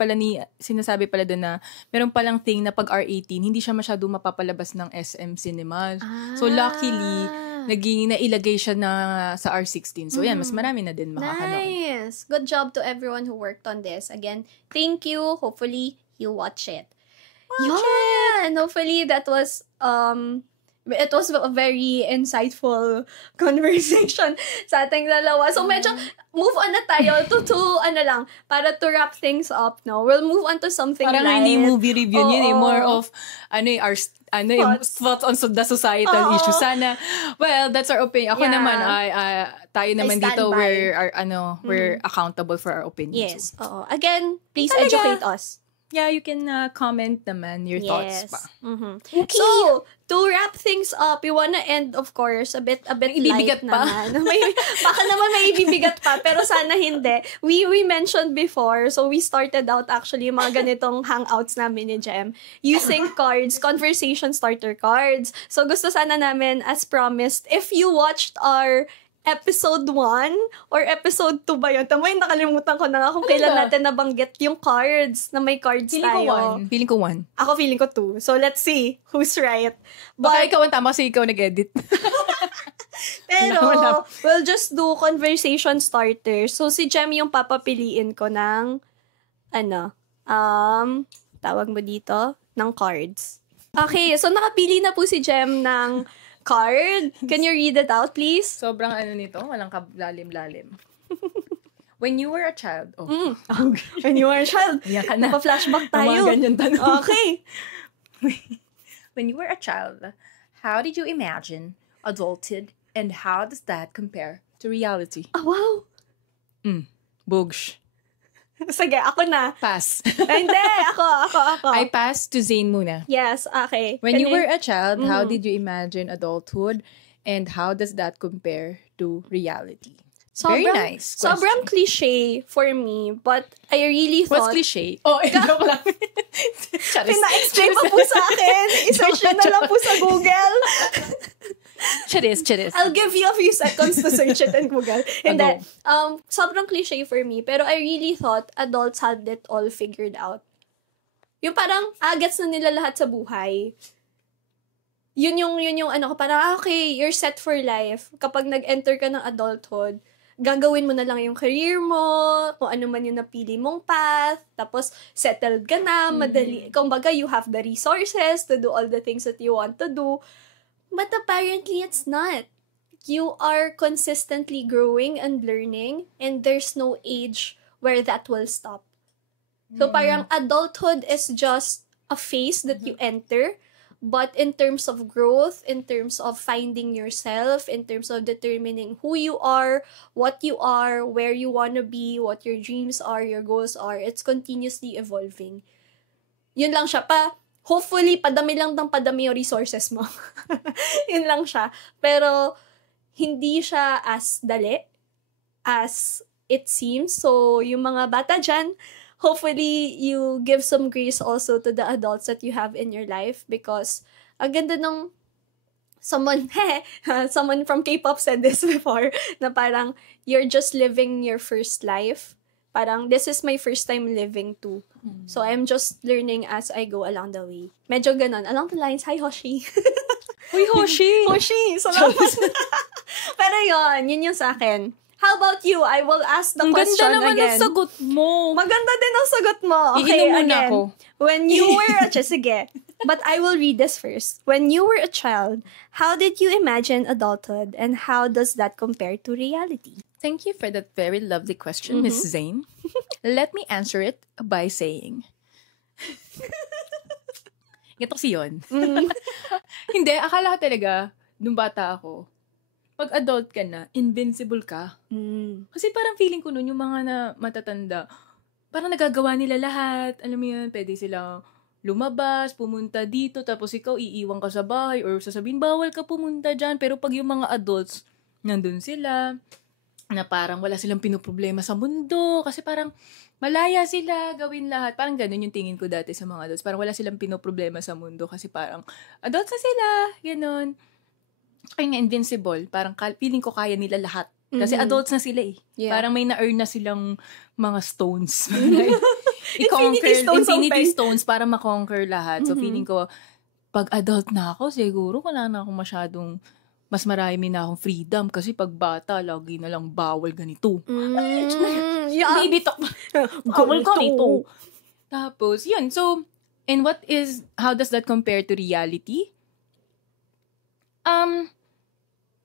pala doon na meron palang thing na pag R18, hindi siya masyado mapapalabas ng SM Cinemas. So luckily, nailagay siya na sa R16. So yan, mas marami na din makakanood. Nice! Good job to everyone who worked on this. Again, thank you. Hopefully, you watch it. And hopefully, that was, it was a very insightful conversation sa ating dalawa. So, medyo move on na tayo para to wrap things up, no? We'll move on to something Parang light. hindi movie review yun eh. Oo. More of, our thoughts on the societal issue. Sana, well, that's our opinion. Ako Yeah. naman, tayo naman stand dito, by. we're accountable for our opinions. Yes. Oo. Again, please Talaga. educate us. Yeah, you can comment naman your thoughts pa. Okay. So, to wrap things up, we wanna end, of course, a bit Ibibigat light pa. naman. Baka naman may ibibigat pa, pero sana hindi. We mentioned before, so we started out actually yung mga ganitong hangouts namin ni Jem using cards, conversation starter cards. So, gusto sana namin, as promised, if you watched our episode 1 or episode 2 ba yun? Tama yung nakalimutan ko na nga kung kailan ba? natin nabanggit yung cards, na may cards tayo. Feeling ko one. Ako feeling ko 2. So, let's see who's right. Baka But, ikaw ang tama kasi ikaw nag-edit. pero, Wala. we'll just do conversation starters. So, si Jem yung papapiliin ko ng, tawag mo dito, ng cards. Okay, so nakapili na po si Jem ng card. Can you read it out, please? Sobrang nito, walang kablalim-lalim. When you were a child. When you were a child. Yan ka na. Napa-flashback Mga tayo. ganyan tanong. Okay. When you were a child, how did you imagine adulthood and how does that compare to reality? Oh, wow. Bugsh. Sige, ako na. Pass. Hindi, ako. I pass to Zane muna. Yes, okay. When you were a child, how did you imagine adulthood and how does that compare to reality? Very nice question. Sobrang cliche for me, but I really thought... What's cliche? Oh, joke lang. Charis. Pina-explain pa po sa akin. I-search nyo na lang po sa Google. Charis. I'll give you a few seconds to search it in Google. And then, sobrang cliche for me, pero I really thought adults had it all figured out. Yung parang, gets na nila lahat sa buhay. Yun yung parang, okay, you're set for life. Kapag nag-enter ka ng adulthood, gagawin mo na lang yung career mo, kung ano man yung napili mong path, tapos settled ka na, madali. Kumbaga, you have the resources to do all the things that you want to do. But apparently, it's not. you are consistently growing and learning, and there's no age where that will stop. So parang adulthood is just a phase that you enter, but in terms of growth, in terms of finding yourself, in terms of determining who you are, what you are, where you want to be, what your dreams are, your goals are, it's continuously evolving. Yun lang siya. Hopefully, padami lang ng padami yung resources mo. Yun lang siya. Pero, hindi siya as dali as it seems. So, yung mga bata dyan, hopefully, you give some grace also to the adults that you have in your life, because ang ganda nung someone from K-pop said this before, na parang, you're just living your first life. Parang, this is my first time living too. So, I'm just learning as I go along the way. Medyo ganon. Along the lines, hi, Hoshi. Uy, Hoshi! Hoshi! Salamat. Pero yun yung sa akin. How about you? I will ask the question again. Ang ganda naman ang sagot mo. Maganda din ang sagot mo. Okay, Iinom muna again. ako. When you were sige. But I will read this first. When you were a child, how did you imagine adulthood, and how does that compare to reality? Thank you for that very lovely question, Miss Zane. Let me answer it by saying, ito kasi yun. Hindi, akala ko talaga, nung bata ako, pag adult ka na, invincible ka. Kasi parang feeling ko nun, yung mga na matatanda, parang nagagawa nila lahat. Alam mo yun, pwede silang lumabas, pumunta dito, tapos ikaw iiwan ka sa bahay, or sasabihin, bawal ka pumunta dyan. Pero pag yung mga adults, nandun sila, na parang wala silang pinoproblema sa mundo, kasi parang malaya sila gawin lahat. Parang ganun yung tingin ko dati sa mga adults. Parang wala silang pinoproblema sa mundo, kasi parang adults na sila, ganun. Kaya nga invincible, parang feeling ko kaya nila lahat. Kasi adults na sila eh. Yeah. Parang may na-earn na silang mga stones. Infinity stones para makonquer lahat. So feeling ko, pag adult na ako, siguro wala na akong masyadong, mas marami na akong freedom. Kasi pag bata, lagi na lang bawal ganito. Yeah. Baby talk. Bawal ganito. Tapos, yun. So, and how does that compare to reality?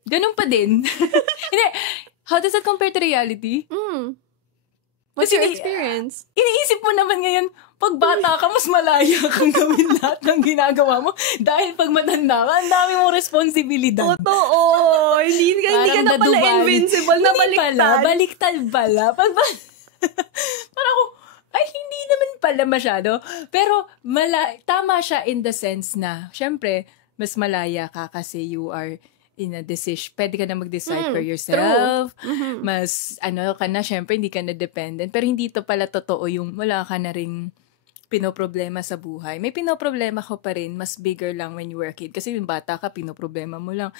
Ganun pa din. Hindi, how does that compare to reality? What's your experience? Iniisip mo naman ngayon, pag bata ka, mas malaya kang gawin lahat ng ginagawa mo. Dahil pag matanda ka, ang dami mong responsibilidad. Totoo. Hindi ka na pala invincible na baliktad. Baliktad pala. Parang ako, ay, hindi naman pala masyado. Pero, tama siya in the sense na, syempre, mas malaya ka kasi you are in a decision. Pwede ka na mag-decide for yourself. Mas, ka na, syempre, hindi ka na dependent. Pero hindi to pala totoo yung wala ka na ring pinoproblema sa buhay. May pinoproblema ko pa rin, mas bigger lang when you were a kid. Kasi yung bata ka, pinoproblema mo lang.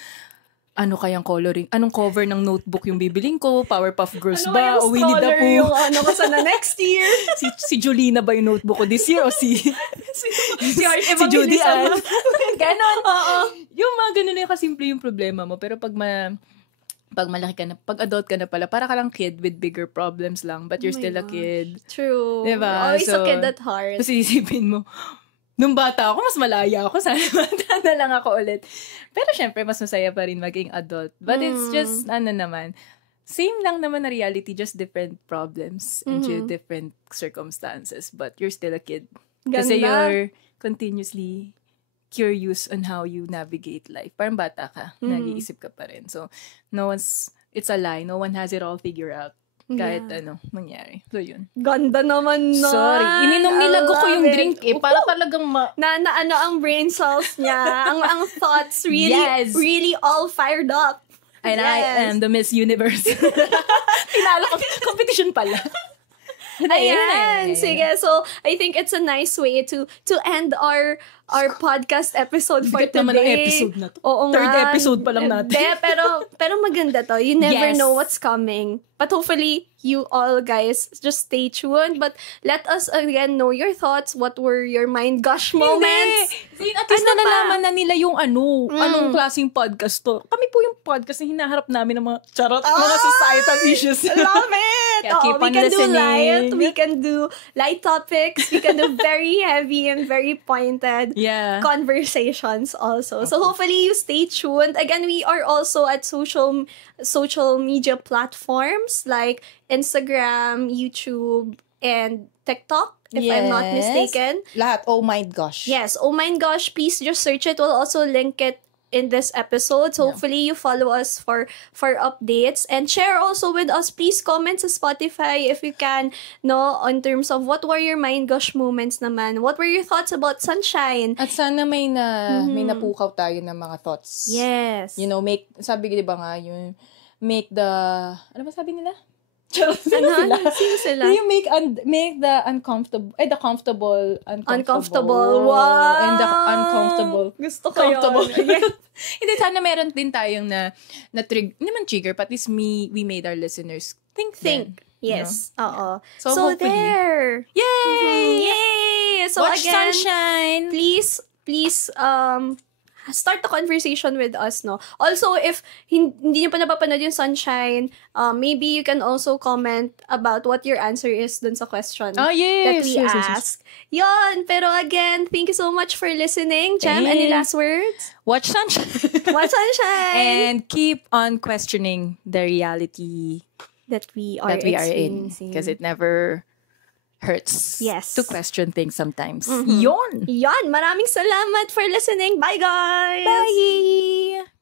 Ano kayang coloring? Anong cover ng notebook yung bibiling ko? Powerpuff Girls ba? O Winnie the Pooh? Yung ko sana next year? si Julina ba yung notebook ko this year? O si Judy Ann? Ganon. Yung mga ganon yung kasimple yung problema mo. Pero pag malaki ka na, pag adult ka na pala, para ka lang kid with bigger problems lang. But you're still a kid. True. Diba? Always a kid at heart. Tapos isipin mo, nung bata ako, mas malaya ako. Sana bata na lang ako ulit. Pero syempre, mas masaya pa rin maging adult. But it's just, same lang naman na reality, just different problems and different circumstances. But you're still a kid. Ganda. Kasi you're continuously curious on how you navigate life. Parang bata ka, nag-iisip ka pa rin. So, it's a lie. No one has it all figured out. Kahit mangyari. So, yun. Ganda naman na. Sorry. Nilago ko yung drink para talagang ang brain cells niya. ang thoughts really all fired up. And I am the Miss Universe. Pinalo ko. Competition pala. Ayan. Sige. So, I think it's a nice way to end our podcast episode for today. Naman ang episode na to. Oo Third nga. episode pa lang natin. pero maganda to. You never know what's coming. But hopefully, you all guys just stay tuned. But let us again know your thoughts. What were your mind gosh moments? Hindi. At least nalalaman na nila yung anong klaseng podcast to. Kami po yung podcast na hinaharap namin ng mga mga societal issues. Love it! Yeah, keep we on can listening. do light, we can do light topics, we can do very heavy and very pointed conversations also. So hopefully you stay tuned. Again, we are also at social media platforms like Instagram, YouTube, and TikTok, if I'm not mistaken. Lahat. Oh my gosh. Yes. Oh my gosh. Please just search it. We'll also link it in this episode. So hopefully you follow us for updates, and share also with us. Please comment sa Spotify if you can, no, in terms of what were your mind gosh moments naman. What were your thoughts about Sunshine? At sana may napukaw tayo ng mga thoughts. Yes. You know, sabi di ba nga, yung make the, ano ba sabi nila? Sino sila? You make the uncomfortable, the comfortable uncomfortable. Wow! And the uncomfortable Gusto ko yun. Hindi, sana meron din tayong na trigger, but at least we made our listeners think. Yes. You know? So there. Yay! Yay! So watch again, Sunshine. Please start the conversation with us, no? Also, if hindi nyo pa napapanood yung Sunshine, maybe you can also comment about what your answer is dun sa question that we ask. Yon, pero again, thank you so much for listening. Jem, any last words? Watch Sunshine. Watch Sunshine. And keep on questioning the reality that we are in. Because it never hurts to question things sometimes. Yon! Maraming salamat for listening. Bye, guys! Bye!